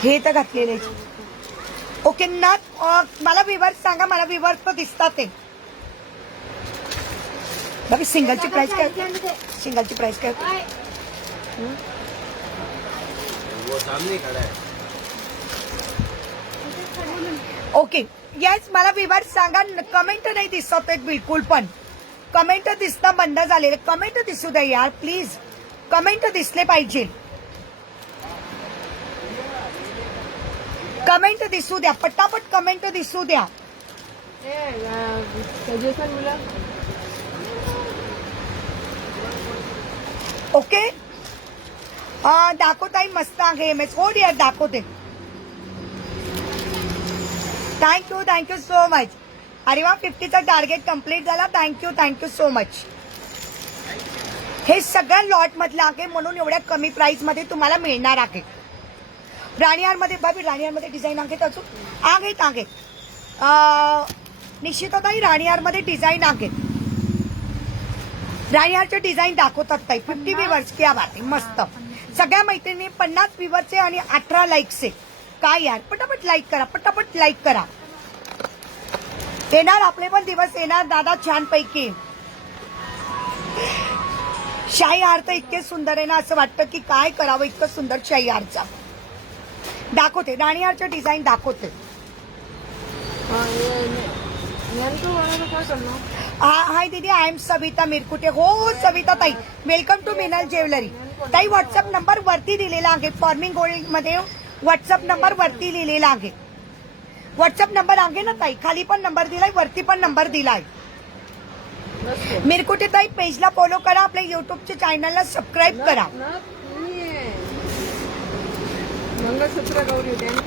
हे तर घातलेले. ओके ना. मला विवर्स सांगा, मला विवर्स तर दिसतात ते. भाभी सिंगलची प्राइस काय? सिंगलची प्राइस काय? वो सामने खड़ा है. ओके येस, मला विवर्स सांगा. कमेंट नाही दिसत एक बिलकुल पण. कमेंट दिसणं बंद झालेले. कमेंट दिसू द्या यार प्लीज, कमेंट दिसले पाहिजे. कमेंट दिसू द्या, पटापट कमेंट दिसू द्या. सजेशन मिला. ओके दाखवताई मस्त आहे एमएस. हो डिअर दाखवते. Thank you so much. अरे वा 50चा टार्गेट कम्प्लीट झाला. Thank you so much. हे सगळ्या लॉट मधलं आहे म्हणून एवढ्या कमी प्राइस मध्ये तुम्हाला मिळणार आहे. राणीहार मध्ये भाभी, राणीहार मध्ये डिझाईन आहेत अजून आहेत. निश्चितताई राणीहार मध्ये डिझाईन आहेत. राणीहारचे डिझाईन दाखवतात ताई. 50 व्ह्यूअर्स क्या बात आहे, मस्त. सगळ्या मैत्रिणी 50 व्ह्यूअर्सचे आणि 18 लाईक्सचे. काय यार, पटापट लाईक करा, पटापट लाईक करा. येणार आपले पण दिवस येणार दादा छान पैकी. शाही हार तर इतके सुंदर आहे ना, असं वाटतं की काय करावं. इतकं सुंदर शाही हारचा दाखवते. राणीहारचे डिझाईन दाखवते. हाय दीदी, आय एम सविता मिरकुटे. हो सविता ताई, वेलकम टू मिनल ज्वेलरी. ताई व्हॉट्सअप नंबर वरती दिलेला आहे. फॉर्मिंग गोल्ड मध्ये व्हॉट्सअप नंबर वरती लिहिलेला आहे. व्हॉट्सअप नंबर आहे ना ताई, खाली पण नंबर दिलाय, वरती पण नंबर दिलाय. मिरकुटे ताई पेजला फॉलो करा, आपल्या युट्यूबच्या चॅनलला सबस्क्राईब करा.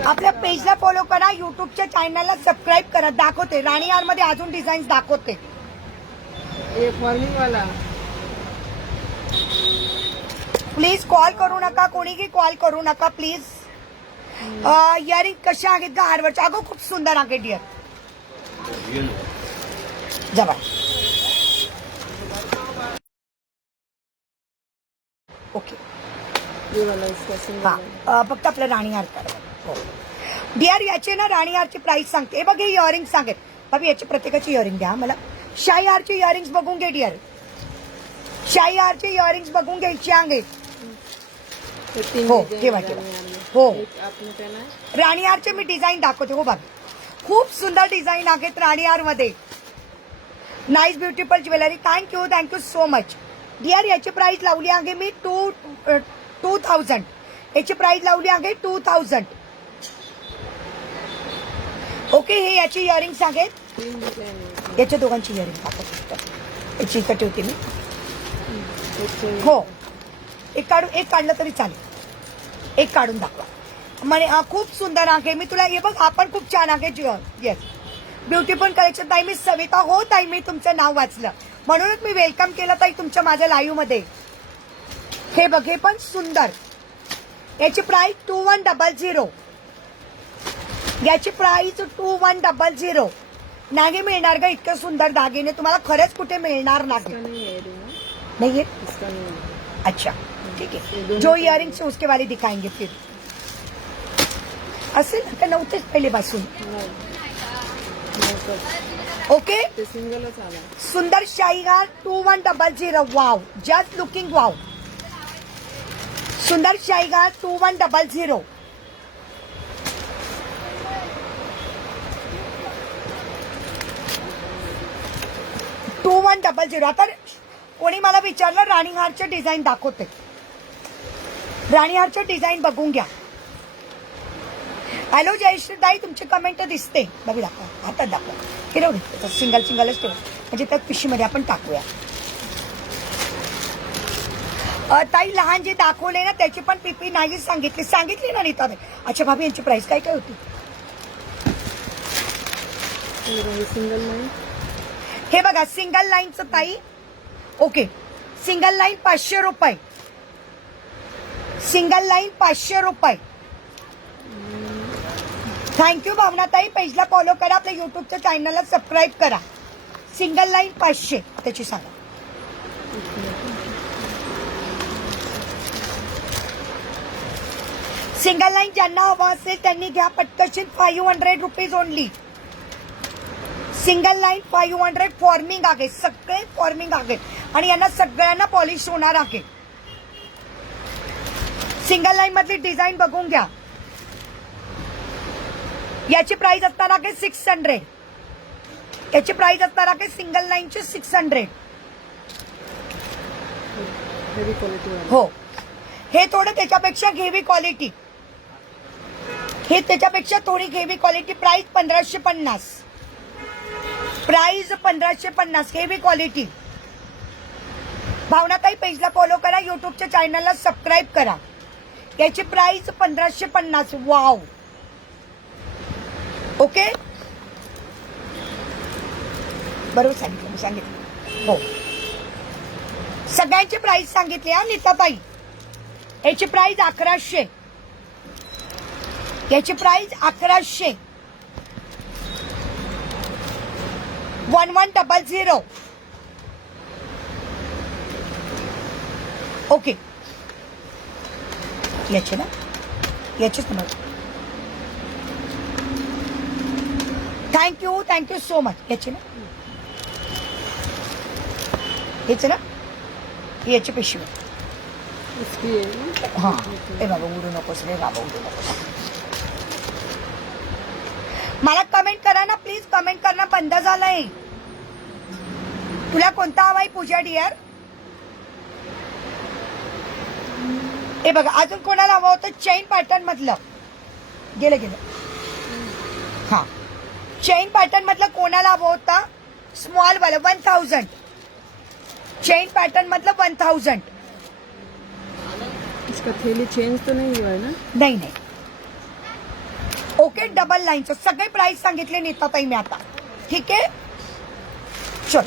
आपल्या पेजला फॉलो करा, युट्यूबच्या चॅनलला सबस्क्राईब करा. दाखवते राणीहार मध्ये अजून डिझाईन दाखवते. प्लीज कॉल करू नका, कोणीही कॉल करू नका प्लीज. इयरिंग कशा आहेत का हारवरच्या? अगं खूप सुंदर आहे डिअर. जबा ओके. फक्त आपलं राणीहार करा. हो डिअर, याचे ना राणीहारची प्राइस सांगते. हे बघ, हे इयरिंग सांगेल बाबी. याची प्रत्येकाची इयरिंग द्या मला. शाही हारचे इयरिंग्स बघून घे डिअर. शाही हारचे इयरिंग्स बघून घ्यायचे आहेत. हो ठेवा. हो राणीहारचे मी डिझाईन दाखवते. हो बघ, खूप सुंदर डिझाईन आहेत राणीहार मध्ये. Nice beautiful jewellery. Thank you so much dear. याची प्राइस लावली आहे मी 2000. याची प्राइस लावली आहे 2000. ओके, हे याची इयरिंग्स आहेत. याच्या दोघांची इयरिंग दाखवते. याची इकडे ठेवते मी. हो एक काढलं तरी चालेल. एक काढून दाखवा म्हणे. खूप सुंदर आहे. मी तुला हे बघ, आपण खूप छान आहे. Yes beautiful collection. ताई मी सविता. हो ताई, मी तुमचं नाव वाचलं म्हणूनच मी वेलकम केलं ताई तुमच्या माझ्या लाईव्ह मध्ये. हे बघ, हे पण सुंदर. याची प्राइस 2100. याची प्राइस 2100. नाही मिळणार का इतकं सुंदर दागिने तुम्हाला, खरंच कुठे मिळणार नाही. अच्छा ठीक है, जो इयरिंग्स उसके वाले दिखाएंगे फिर. असेल का नव्हतेच पहिलेपासून. ओके, सुंदर शाही हार 2100. Wow, just looking wow. सुंदर शाही हार 2100. आता कोणी मला विचारलं राणीहारचे डिझाईन दाखवते. राणीहारचे डिझाईन बघून घ्या. हॅलो जयश्री ताई, तुमची कमेंट दिसते. बघू दाखवा, हातात दाखवा. फिरवली सिंगलच ठेवा, म्हणजे त्या पिशवीमध्ये आपण टाकूया. ताई लहान जे दाखवले ना त्याची पण पीपी नाही सांगितली ना नीता. अच्छा भाभी, यांची प्राइस काय काय होती? हे बघा, सिंगल लाईनचं ताई. ओके, सिंगल लाईन 500 रुपये. सिंगल लाईन 500 रुपये. थँक्यू भावनाताई. पेजला फॉलो करा, आपल्या युट्यूबच्या चॅनलला सबस्क्राईब करा. सिंगल लाईन 500 त्याची सांगा. सिंगल लाईन ज्यांना हवा असेल त्यांनी घ्या पटकशीन. 500 rupees only. Single line 500. Forming आहे, सगळे फॉर्मिंग आहे आणि यांना सगळ्यांना पॉलिश होणार आहे. सिंगल लाईन मधली डिझाईन बघून घ्या. याची प्राइस असणार आहे 600. याची प्राइस असणार आहे सिंगल लाईनची 600. Heavy quality. हो, हे थोडं त्याच्यापेक्षा हेवी क्वालिटी. हे त्याच्यापेक्षा थोडी heavy quality. Price 1550. Price 1550. Heavy quality. भावनाताई पेजला फॉलो करा, युट्यूबच्या चॅनलला सबस्क्राईब करा. याची प्राइस 1550. वाव. ओके, बरोबर सांगितलं मी, सांगितलं हो. सगळ्यांची प्राइस सांगितली हा नीताताई. याची प्राइस 1100. याची प्राइस 1100. 1100. ओके, याचे ना, याचीच नंबर. Thank you so much. याची ना, हेच ना, याची पिशवी. इसकी आहे. हा, ए बाबा उडू नकोस रे बाबा, उडू नकोस. मला कमेंट करा ना प्लीज. कमेंट करणं बंद झालंय. तुला कोणता हवाय पूजा डिअर? हे बघा, अजून कोणाला हवं होतं चेन पॅटर्न मधलं? गेलं. हा, चेन पॅटर्न मधलं कोणाला हवं होतं? स्मॉल वाला 1000. चेन पॅटर्न मधलं 1000. इसका थैली चेंज तो नहीं हुआ है ना? नाही. ओके, डबल लाईनचं सगळे प्राइस सांगितले नीताताई मी आता. ठीक है, चल.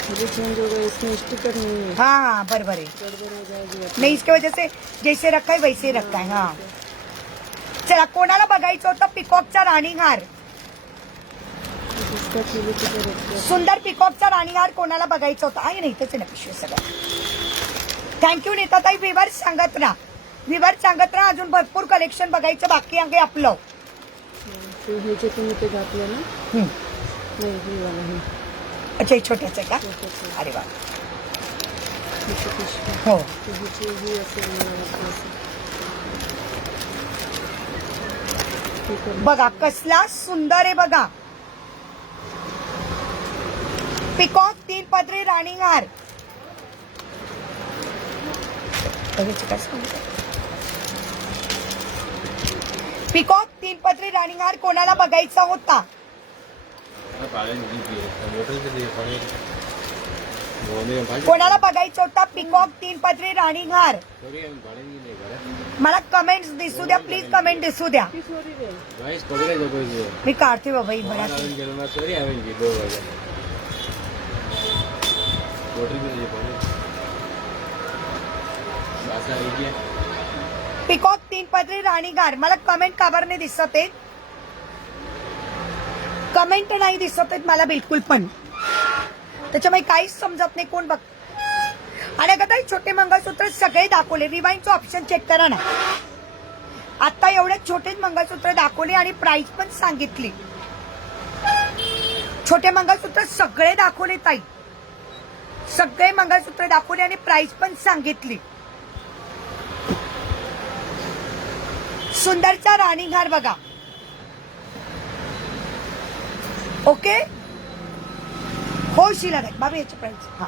थैली चेंज हो गया, इसमें स्टिकर नहीं है. हाँ बराबर है. गड़बड़ हो जाएगी अपनी. नहीं, इसके वजह से जैसे रखा है वैसे रखा है. हाँ, चला, कोणाला बघायचं होतं पिकॉकचा राणी हार? इसका थैली किधर रखा? सुंदर पिकॉकचा राणी हार कोणाला बघायचं होतं? आहे नाही त्याचे ना पिशवी सगळं. थँक्यू नीताताई. विवर सांगत राहा. अजून भरपूर कलेक्शन बघायचं बाकी आहे आपलं. तो हे जे तुम्ही ते घातलं ना? नाही, हे वाला हे. अच्छा, हे छोट्याचं आहे का? छोटंसं. अरे वा. हिची पिशवी. हो, तो हिची ही असेल मला वाटतं असं. ठीक आहे. बघा कसला सुंदर आहे बघा. पिकॉक 3 पदरी राणी हार. पिकॉक 3 पदरी राणी हार कोणाला बघायचा होता? कोणाला बघायचं होता पिकॉक 3 पदरी राणी हार? मला कमेंट्स दिसू द्या प्लीज. कमेंट दिसू द्या. मी काढते बाबा ही बघा. पिकॉक 3 पदरी राणी हार. मला कमेंट का बरं नाही दिसत आहेत? कमेंट नाही दिसत आहेत मला बिलकुल पण. त्याच्यामुळे काहीच समजत नाही कोण बघ. आणि आता छोटे मंगळसूत्र सगळे दाखवले. रिवाइंडचं ऑप्शन चेक करा ना. आता एवढे छोटे मंगळसूत्र दाखवले आणि प्राइस पण सांगितली. छोटे मंगळसूत्र सगळे दाखवले ताई. सगळे मंगळसूत्र दाखवले आणि प्राइस पण सांगितली. सुंदरचा राणीहार बघा. ओके, हो शिला बाबा याची प्राइस. हा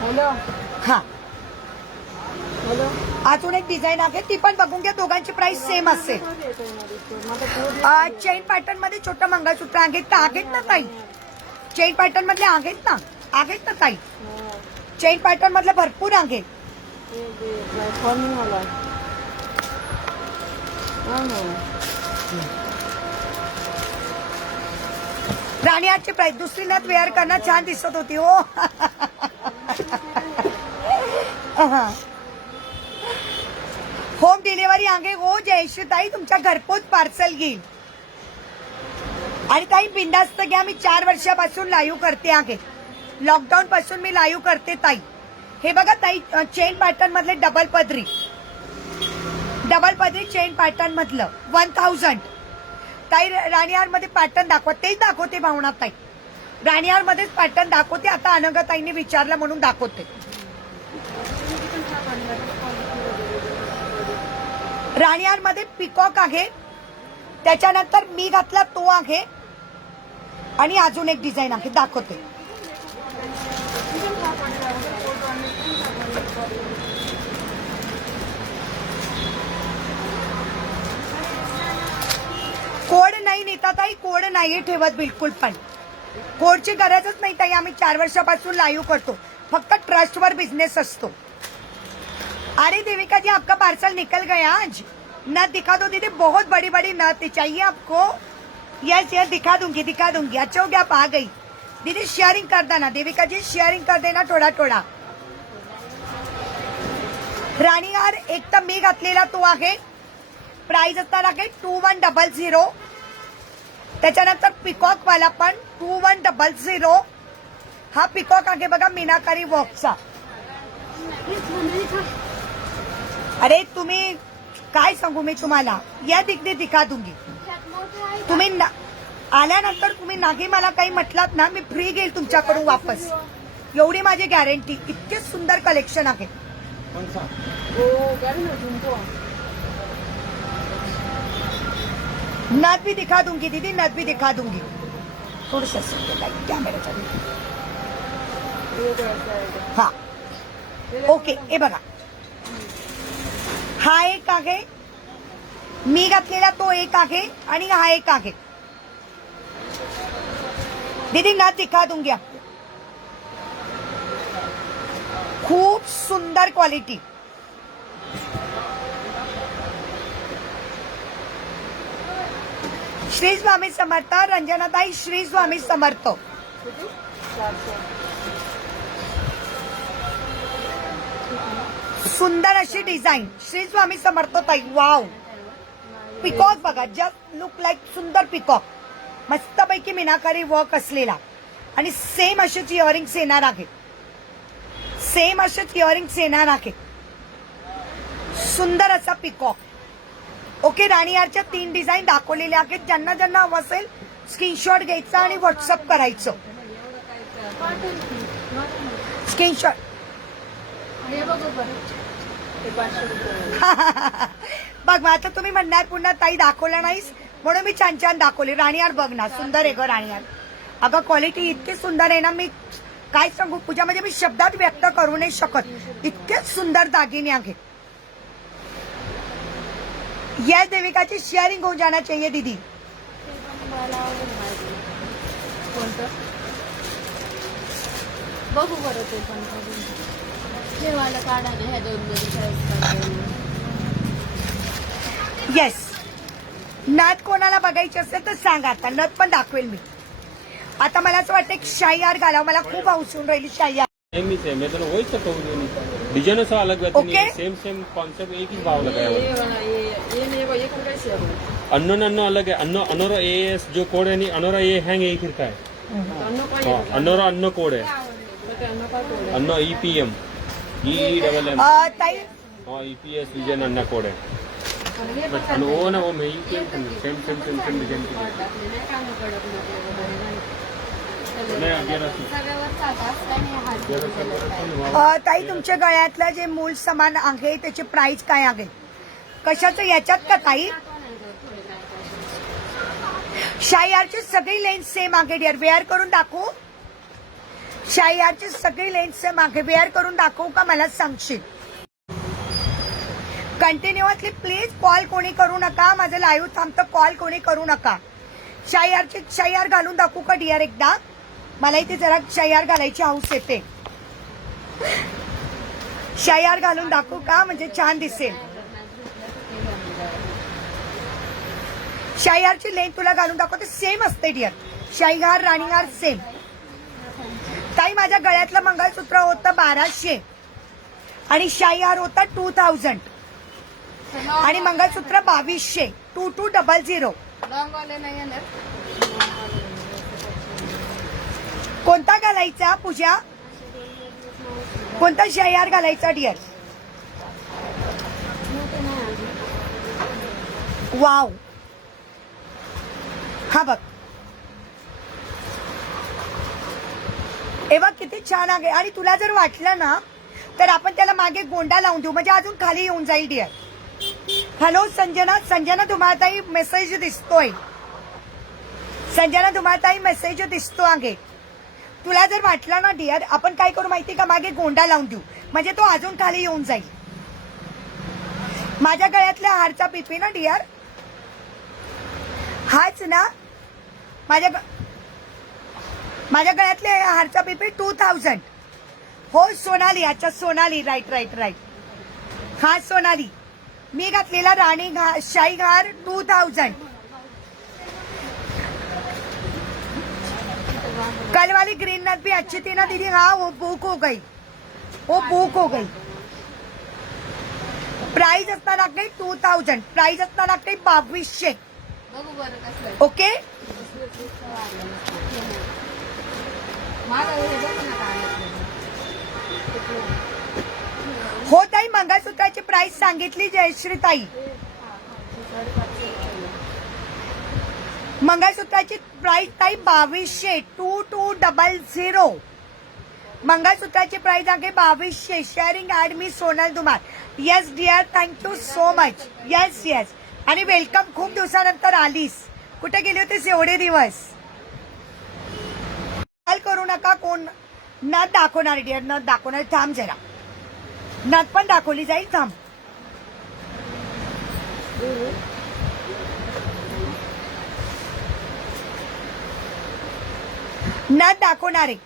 हॅलो. हा, हॅलो. अजून एक डिझाईन आहे ती पण बघून घ्या. दोघांची प्राइस सेम असेल. चेन पॅटर्न मध्ये छोटं मंगळसूत्र आहेत ना ताई? चेन पॅटर्न मधले आहेत ना ताई? चेन पॅटर्न मधले भरपूर आहेत. राणी आजची प्राइस. दुसरी नथ वेअर करणं छान दिसत होती हो. होम डिलिव्हरी आगे हो जयश्री ताई, तुमच्या घरपोच पार्सल घेईल. आणि ताई बिंदास्त घ्या, मी 4 वर्षापासून लाईव्ह करते आहे. लॉकडाऊन पासून मी लाईव्ह करते ताई. हे बघा ताई, चेन पॅटर्न मधले डबल पदरी चेन पॅटर्न मधलं 1000. ताई राणीहार मध्ये पॅटर्न दाखवा, तेच दाखवते भावना ताई. राणीहार मध्येच पॅटर्न दाखवते. आता अनंग ताईंनी विचारलं म्हणून दाखवते. राणीहार मध्ये पिकॉक आहे, त्याच्यानंतर मी घातला तो आहे, आणि अजून एक डिझाईन आहे दाखवते. कोड नाही नेता ताई, कोड नाही ठेवत बिलकुल पण. कोडची गरजच नाही ताई. आम्ही 4 वर्षापासून लाईव्ह करतो. फक्त ट्रस्टवर बिझनेस असतो. अरे देविका जी, आपका पार्सल निकल गया आज. नथ दिखा दो दीदी, बहुत बड़ी बड़ी नथ चाहिए आपको. यस यस, दिखा दूंगी. अच्छा हो गया, आप आ गई दीदी. शेयरिंग कर देना देविका जी, शेयरिंग कर देना थोडा. राणीहार एक तर मी घातलेला तो आहे, प्राइस असणार आहे 2100. त्याच्यानंतर पिकॉक वाला पण 2100. हा पिकॉक आहे बघा, मीनाकारी वर्कचा. अरे तुम्ही काय सांगू मी तुम्हाला, या दिगदी दिखा दूंगी. तुम्ही आल्यानंतर तुम्ही नाही मला काही म्हटलात ना, मी फ्री घेईल तुमच्याकडून वापस. एवढी माझी गॅरंटी. इतके सुंदर कलेक्शन आहे. नथ भी दिखा दूंगी दीदी, नथ भी दिखा दूंगी. थोडस कॅमेऱ्याच्या. हा ओके. हे बघा, हा एक आहे, मी घातलेला तो एक आहे, आणि हा एक आहे. दीदी नथ दिखा दूंगी आपको. खूप सुंदर क्वालिटी. श्री स्वामी समर्थ. रंजनाताई श्री स्वामी समर्थ. सुंदर अशी डिझाईन. श्री स्वामी समर्थ ताई. वाव. पिकॉक बघा, जस्ट लुक लाईक सुंदर पिकॉक. मस्तपैकी मीनाकारी वर्क असलेला, आणि सेम असेच इयरिंग्स येणार आहे. सुंदर असा पिकॉक. ओके. राणीहारच्या 3 डिझाईन दाखवलेल्या आहेत. ज्यांना ज्यांना हवं असेल स्क्रीनशॉट घ्यायचा आणि व्हॉट्सअप करायचं. स्क्रीनशॉट. बघ मग आता तुम्ही म्हणणार पुन्हा ताई दाखवलं नाहीस, म्हणून मी छान छान दाखवले. राणीहार बघ ना, सुंदर आहे ग राणीहार. अगं क्वालिटी इतकी सुंदर आहे ना, मी काय सांगू पूजा, म्हणजे मी शब्दात व्यक्त करू नाही शकत. इतके सुंदर दागिने आहेत. यह देविका की शेयरिंग हो जाना चाहिए दीदी. बघू बरं ते पण ठेवायला काढा ना ह्या 2 येस. नथ कोणाला बघायची असेल तर सांगा, आता नथ पण दाखवेल मी. आता मला असं वाटतं की शाही हार घालावं. मला खूप हौसून राहिली शाही हार. सेम ही सेम, मैं तो वही तो कहूँ. डिजाइन सा अलग रहती Okay. है, सेम कॉन्सेप्ट, एक ही भाव लगाया हुआ है. ये नहीं, ये कैसे है? अन्नो अलग है. अन्नो एएस जो कोड है नहीं, अनोरा ये हैंग एक ही का है. हाँ, अन्नो कोड है. अन्नो EPM EEMM. ताई हाँ, EPS विजन अन्ना कोड है. बट वो ना वो मैं EPM सेम डिजाइन की ताई तुमच्या गळ्यातलं जे मूल समान आहे त्याची प्राइस काय आहे? कशाचं याच्यात का ताई? शाहीहारची सगळी लेन्थ सेम आहे डिअर. वेअर करून दाखवू? शाहीहारची सगळी लेन्थ सेम आहे. वेअर करून दाखवू का मला सांगशील? कंटिन्युअसली प्लीज कॉल कोणी करू नका. माझं लाईव्ह थांबतं. कॉल कोणी करू नका. शाहीहार घालून दाखवू का डिअर एकदा? मला इथे जरा शाहीहार घालायची हौस येते. शाहीहार घालून दाखवू का? म्हणजे छान दिसेल. शाहीहारची लेंथ तुला घालून दाखवते. सेम असते डिअर. शाहीहार राणीहार सेम. ताई माझ्या गळ्यातलं मंगळसूत्र होतं 1200 आणि शाहीहार होता 2000. आणि मंगळसूत्र 2200 2200. लॉंग वाले नाही येणार. कोणता घालायचा पूजा? कोणता शयार घालायचा डिअर? वाव, हा बघ, हे बघ किती छान आहे. आणि तुला जर वाटलं ना तर आपण त्याला मागे गोंडा लावून देऊ, म्हणजे अजून खाली येऊन जाईल डिअर. हॅलो संजना, संजना तुम्हाला ताई मेसेज दिसतोय. संजना तुम्हाला ताई मेसेज दिसतो आहे. तुला जर वाटलं ना डिअर, आपण काय करू माहिती का, मागे गोंडा लावून देऊ, म्हणजे तो अजून खाली येऊन जाईल. माझ्या गळ्यातल्या हारचा पिपी ना डिअर, हाच ना माझ्या गळ्यातले हारचा पिपी 2000. हो सोनाली, अच्छा सोनाली, राईट राईट राईट. हा सोनाली, मी घातलेला राणी शाही हार 2000. कल वाली ग्रीन नथ भी अच्छी थी ना दीदी. हाँ वो बुक हो गई, वो बुक हो गई. प्राइस असणार काही 2000, प्राइस असणार काही 2200. बघू बरं कसलं आहे. ओके. माझं हे बघ ना काय आहे. हो ताई, मंगळसूत्राची प्राइस सांगितली जयश्री ताई. मंगळसूत्राची प्राइस ताई 2200 2200. मंगळसूत्राची प्राइस आहे 2200. शेअरिंग ऍड मी Sonal Dhumar. Yes dear, thank you so much. Yes yes, आणि वेलकम. खूप दिवसानंतर आलीस, कुठे गेली होतीस एवढे दिवस? कॉल करू नका. कोण नथ दाखवणार डिअर? नथ दाखवणार, थांब जरा. नथ पण दाखवली जाईल, थांब. नथ दाखवणार आहे.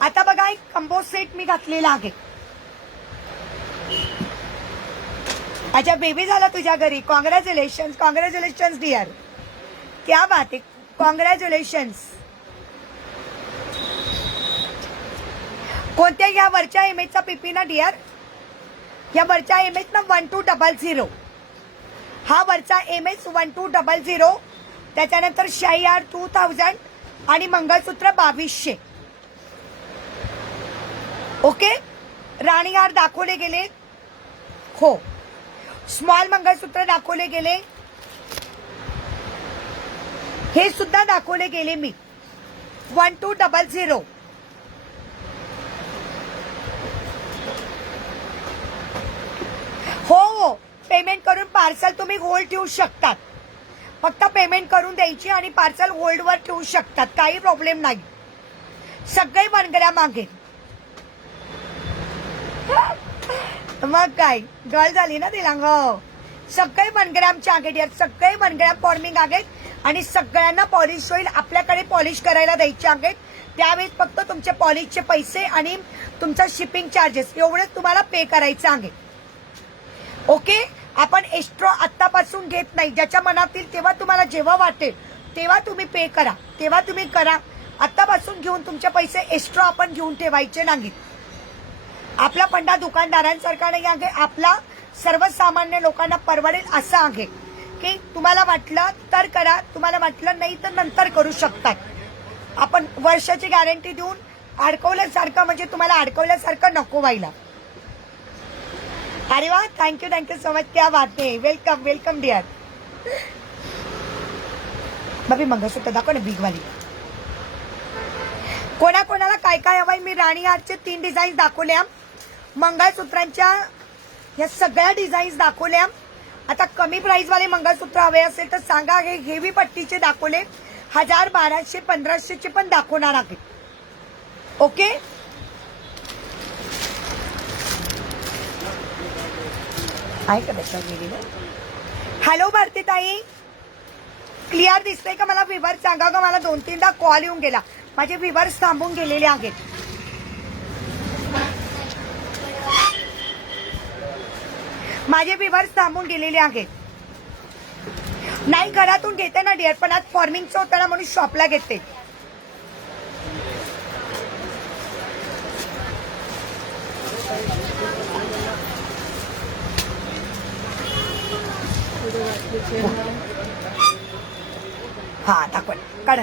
आता बघा, एक कंबो सेट मी घातलेला आहे. अच्छा, बेबी झाला तुझ्या घरी. Congratulation, congratulation dear. क्या बात आहे, कॉंग्रॅच्युलेशन्स. कोणत्या या वरच्या इमेजचा पिपी ना डिअर? या वरच्या इमेज ना 1200. हा वरचा इमेज 1200. त्याच्यानंतर शाही हार 2000 आणि मंगळसूत्र 2200. ओके. राणी हार दाखवले गेले. हो, स्मॉल मंगळसूत्र दाखवले गेले. हे सुद्धा दाखवले गेले मी 1200. हो, पेमेंट करून पार्सल तुम्ही होल्ड ठेवू शकतात. फक्त पेमेंट करून द्यायची आणि पार्सल होल्डवर ठेवू शकतात, काही प्रॉब्लेम नाही. सगळे 1 ग्रॅम मागेल. मग काय गर्ल झाली ना तिला. हो, सगळे 1 ग्रॅमचे आहेत, सगळे 1 ग्रॅम फॉर्मिंग आहेत. आणि सगळ्यांना पॉलिश होईल. आपल्याकडे पॉलिश करायला द्यायचे आहेत. त्यावेळेस फक्त तुमचे पॉलिशचे पैसे आणि तुमचा शिपिंग चार्जेस एवढेच तुम्हाला पे करायचं आहे. ओके. आपण एक्स्ट्रा आत्तापासून घेत नाही. ज्याच्या मनातील तेव्हा तुम्हाला जेव्हा वाटेल तेव्हा तुम्ही पे करा, तेव्हा तुम्ही करा. आत्तापासून घेऊन तुमचे पैसे एक्स्ट्रा आपण घेऊन ठेवायचे नाहीत. आपला फंडा दुकानदारांसारखा नाही आहे. आपला सर्वसामान्य लोकांना परवडेल असा आहे की तुम्हाला वाटलं तर करा, तुम्हाला वाटलं नाही तर नंतर करू शकतात. आपण वर्षाची गॅरंटी देऊन अडकवल्यासारखं, म्हणजे तुम्हाला अडकवल्यासारखं नको व्हायला. अरे वा, थँक्यू थँक्यू सो मच. क्या बात आहे. Welcome welcome dear. बाबी मंगळसूत्र दाखव ना बिगवाली. कोणाकोणाला काय काय हवंय? मी राणी हारचे 3 डिझाईन दाखवल्या. मंगळसूत्रांच्या या सगळ्या डिझाईन्स दाखवल्या. आता कमी प्राइसवाले मंगळसूत्र हवे असेल तर सांगा. हे हेवी पट्टीचे दाखवले. 1000, 1200, 1500चे पण दाखवणार आहे. ओके. आहे का त्याच्यावर गेलेलं? हॅलो भारती ताई, क्लिअर दिसतंय का मला? व्हिवर सांगा का. मला 2-3दा कॉल येऊन गेला. माझे व्हिवर्स थांबून गेलेले आहेत. माझे व्हिवर्स थांबून गेलेले आहेत. नाही, घरातून घेते ना डिअर, पण आज फॉर्मिंगचं होतं ना म्हणून शॉपला घेते. हा दाखव काढ.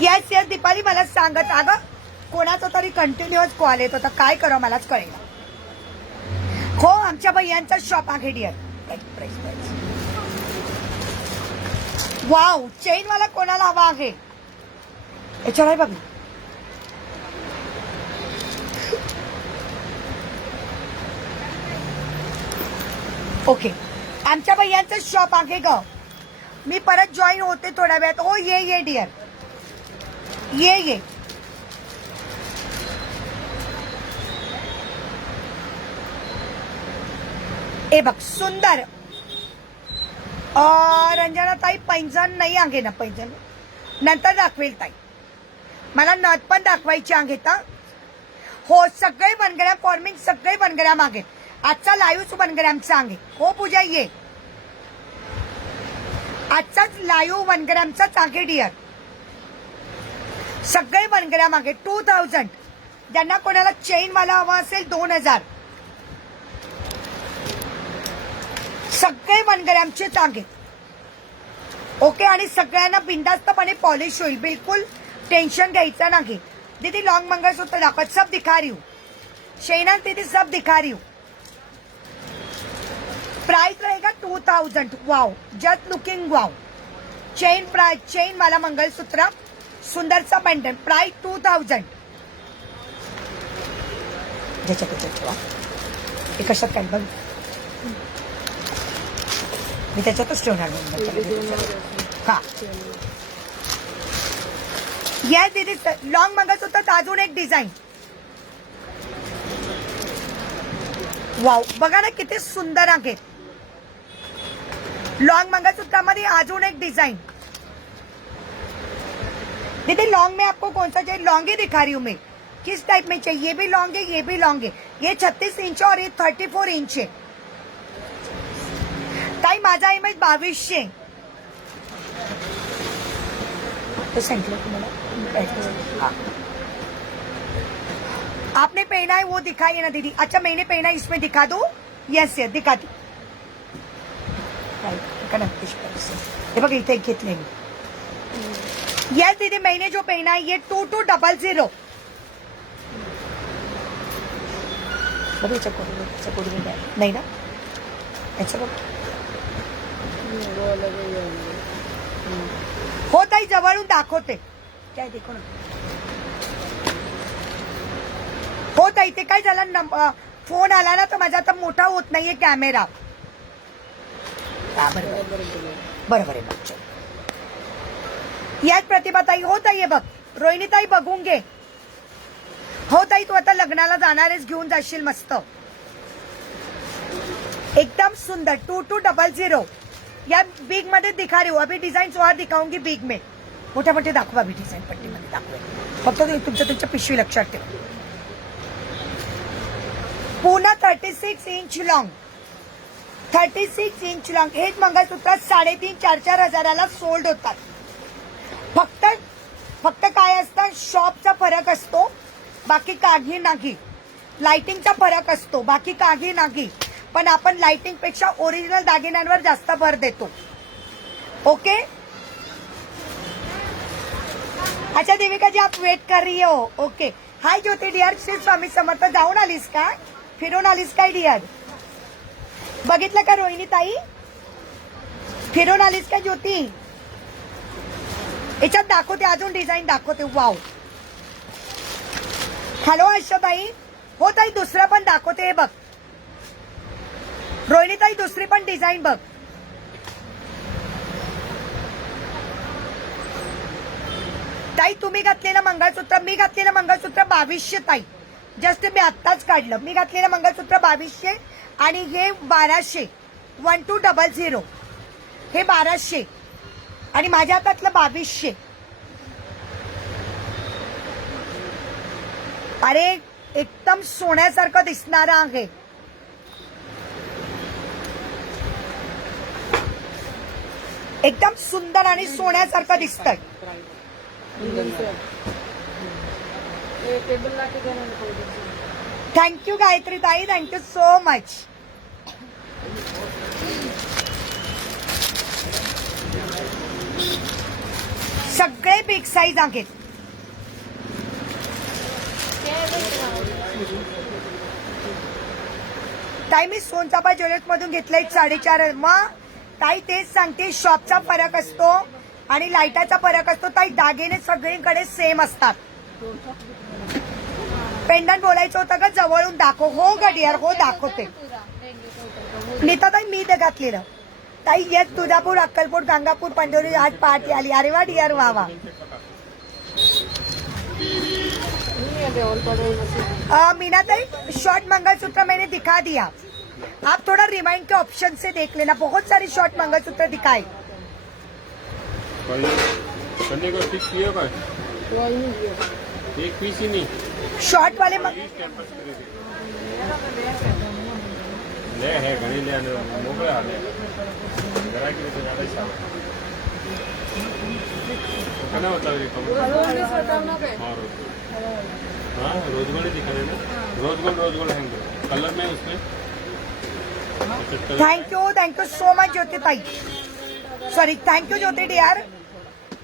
येस येस दीपाली मला सांगत अगं कोणाचा तरी कंटिन्युअस कॉल येत होता, काय करावं मलाच कळेना. हो आमच्या भैयांचा शॉप आहे डिअर. वाव चेन वाला कोणाला हवा आहे याच्यावर बघ. ओके आमच्या भैयांचं शॉप आहे ग. मी परत जॉईन होते थोड्या वेळात. ओ ये डिअर ये. ए बघ सुंदर. रंजना ताई पैंजण नाही आहे ना, पैंजण नंतर दाखवेल ताई. मला नथ पण दाखवायची आहेत. हो सगळे बनगड्या फॉर्मिंग सगळे बनगड्या मागे. आजचा लाईव्ह बनगड्यांचा आहे. हो पूजा ये. आजचाच लाईव्ह वनग्रामचाच आहे डिअर. सगळे वनग्राम आहे 2000. ज्यांना कोणाला चेन वाला हवा असेल 2000. सगळे वनग्रामचेच आहे. ओके आणि सगळ्यांना बिंदास्तपणे पॉलिश होईल. बिलकुल टेन्शन घ्यायचं नाही. दीदी लॉन्ग मंगलसूत्र दाखव. सब दिखा रही हूँ शैना दीदी, सब दिखा रही हूँ. प्राइस रहेगा 2000. Wow just looking wow. Chain price chain वाला मंगलसूत्र सुंदर सा पेंडेंट प्राइस 2000. हे कशात काय बघ मी त्याच्यातच ठेवणार. हा या दीदी लॉंग मंगलसूत्र अजून एक डिझाईन. वाव बघा ना किती सुंदर आहे. लॉन्ग मंगलसूत्रामध्ये अजून एक डिजाइन. दीदी लॉन्ग में आपको कौन सा चाहिए? लॉन्ग ही दिखा रही हूँ मैं. किस टाइप में चाहिए? ये भी लॉन्ग है, ये भी लॉन्ग है. ये 36 इंच और ये 34 इंच है. ताई माझा इमेज 2200. तो सांगितलं तुम्हाला. आपने पहना है वो दिखाइए ना दीदी. अच्छा मैंने पहना इसमें दिखा दो. यस यस दिखा दी. हे बघ इथे घेतले मी. यस दीदी मैंने जो पहना है ये 2200. नाही ना याचं बघ. हो ताई जवळून दाखवते. काय देखो ना. हो ताई ते काय झालं फोन आला ना तर माझा आता मोठा होत नाहीये कॅमेरा. बरोबर आहे बघ. याच प्रतिभा ताई. हो ताई बघ. रोहिणी ताई बघून घे. हो ताई तू आता लग्नाला जाणारेच घेऊन जाशील मस्त एकदम सुंदर. 2200 या बिग मध्ये दिखा रही हूँ. अभी डिजाइन और दिखाऊंगी बिग में. मोठ्या मोठे दाखवा अभी डिझाईन पट्टीमध्ये दाखवेल. फक्त तुमच्या पिशवी लक्षात ठेवा. पुन्हा 36 इंच लॉंग. 36 inch long. हेच मंगळसूत्र 3,500-4,000 हजाराला सोल्ड होतात. फक्त काय असतं शॉपचा फरक असतो बाकी काही नाही. लाइटिंगचा फरक असतो बाकी काही नाही. पण आपण लाइटिंग पेक्षा ओरिजिनल दागिन्यांवर जास्त भर देतो. ओके. अच्छा देविका जी आप वेट कर रही हो. ओके. हाय ज्योति डियर. श्री स्वामी समर्थ. जाऊन आलीस का? फिरून आलीस काय डियर? बघितलं का रोहिणी ताई? फिरून आलीस का ज्योती? याच्यात दाखवते अजून डिझाईन दाखवते. वाव. हॅलो आशाताई. हो ताई दुसरं पण दाखवते. हे बघ रोहिणी ताई दुसरी पण डिझाईन बघ. ताई तुम्ही घातलेलं मंगळसूत्र मी घातलेलं मंगळसूत्र 2200 ताई. जस्ट मी आत्ताच काढलं. मी घातलेलं मंगळसूत्र 2200 आणि हे 1200. 1200 हे 1200 आणि माझ्या हातातलं 2200. अरे एकदम सोन्यासारखं दिसणार आहे. एकदम सुंदर आणि सोन्यासारखं दिसतंय. थँक्यू गायत्री ताई. Thank you so much. सगळे बिग साईज आहेत. ताई मी सोनचापा ज्वेलर्स मधून घेतलंय 4.5. मग ताई तेच सांगते, शॉपचा फरक असतो आणि लाईटाचा फरक असतो. ताई दागिने सगळीकडे सेम असतात. पेंडंट बोलायचं होतं का जवळून दाखव. हो ग डिअर, हो दाखवते. नीता ताई मी ते घातलेलं. ताई येस तुळजापूर, अक्कलकोट, गंगापूर, पंढरी आज पहाटे आली. अरे वा डिअर, वा वा. मीना ताई शॉर्ट मंगलसूत्र मैंने दिखा दिया, आप थोड़ा रिमाइंड के ऑप्शन से देख लेना. बहुत सारे शॉर्ट मंगलसूत्र दिखाए. करने को फिक्स किया का एक पीस ही नहीं शॉर्ट वाले ले है घणी ले मोकळे आले जरा की तो ज्यादा हिसाब खाना होता है हाँ रोज गोल्ड दिखाने ना. रोज गोल्ड है कलर में उसमें. थँक्यू सो मच ज्योती ताई. सॉरी थँक्यू ज्योती डिअर.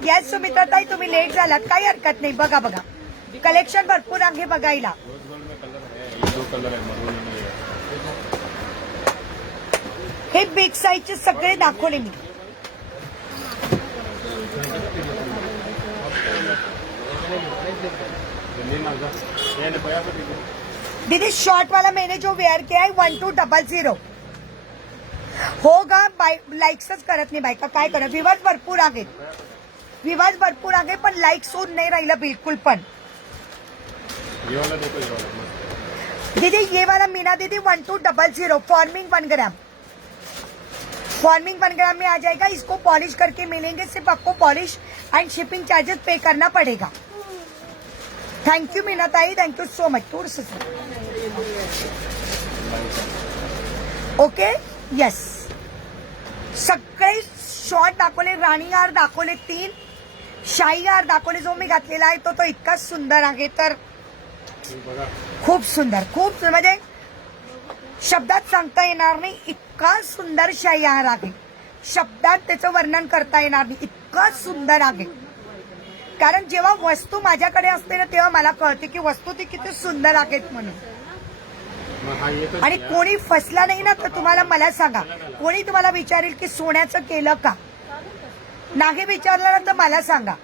येस सुमित्रा ताई तुम्ही लेट झालात, काही हरकत नाही. बघा बघा कलेक्शन भरपूर आहे बघायला. रोज गोल्ड में कलर है, ये दो कलर है मरून में. हे बिग साईजचे सगळे दाखवले मी. दीदी शॉर्ट वाला मैंने जो वेअर किया है 1200. होगा लाईक्सच करत नाही बायका, काय करत. विवाज भरपूर आहेत, विवाज भरपूर आहे, पण लाईक्स होऊन नाही राहिलं बिलकुल पण. ये वाला देखो, ये वाला मस्त. दीदी ये वाला मीना दीदी 1200 फॉर्मिंग 1 ग्राम. फॉर्मिंग 1 ग्राम में आ जाएगा. इसको पॉलिश करके मिलेंगे. सिर्फ आपको पॉलिश एंड शिपिंग चार्जेस पे करना पड़ेगा. थँक्यू मीना ताई, थँक्यू सो मच. थोडस ओके. येस सगळे शॉर्ट दाखवले. राणी हार दाखवले 3. शाही हार दाखवले. जो मी घातलेला आहे तो इतका सुंदर आहे, तर खूप सुंदर, खूप म्हणजे शब्दात सांगता येणार नाही. इतका सुंदर शाही हार आहे, शब्दात त्याचं वर्णन करता येणार नाही. इतका सुंदर आहे. कारण जेव्हा वस्तू माझ्याकडे असते ना तेव्हा मला कळते की वस्तू ती किती सुंदर आहेत म्हणून. आणि कोणी फसला नाही ना तर तुम्हाला मला सांगा, कोणी तुम्हाला विचारेल की सोन्याचं केलं का, नाही विचारलं ना तर मला सांगा.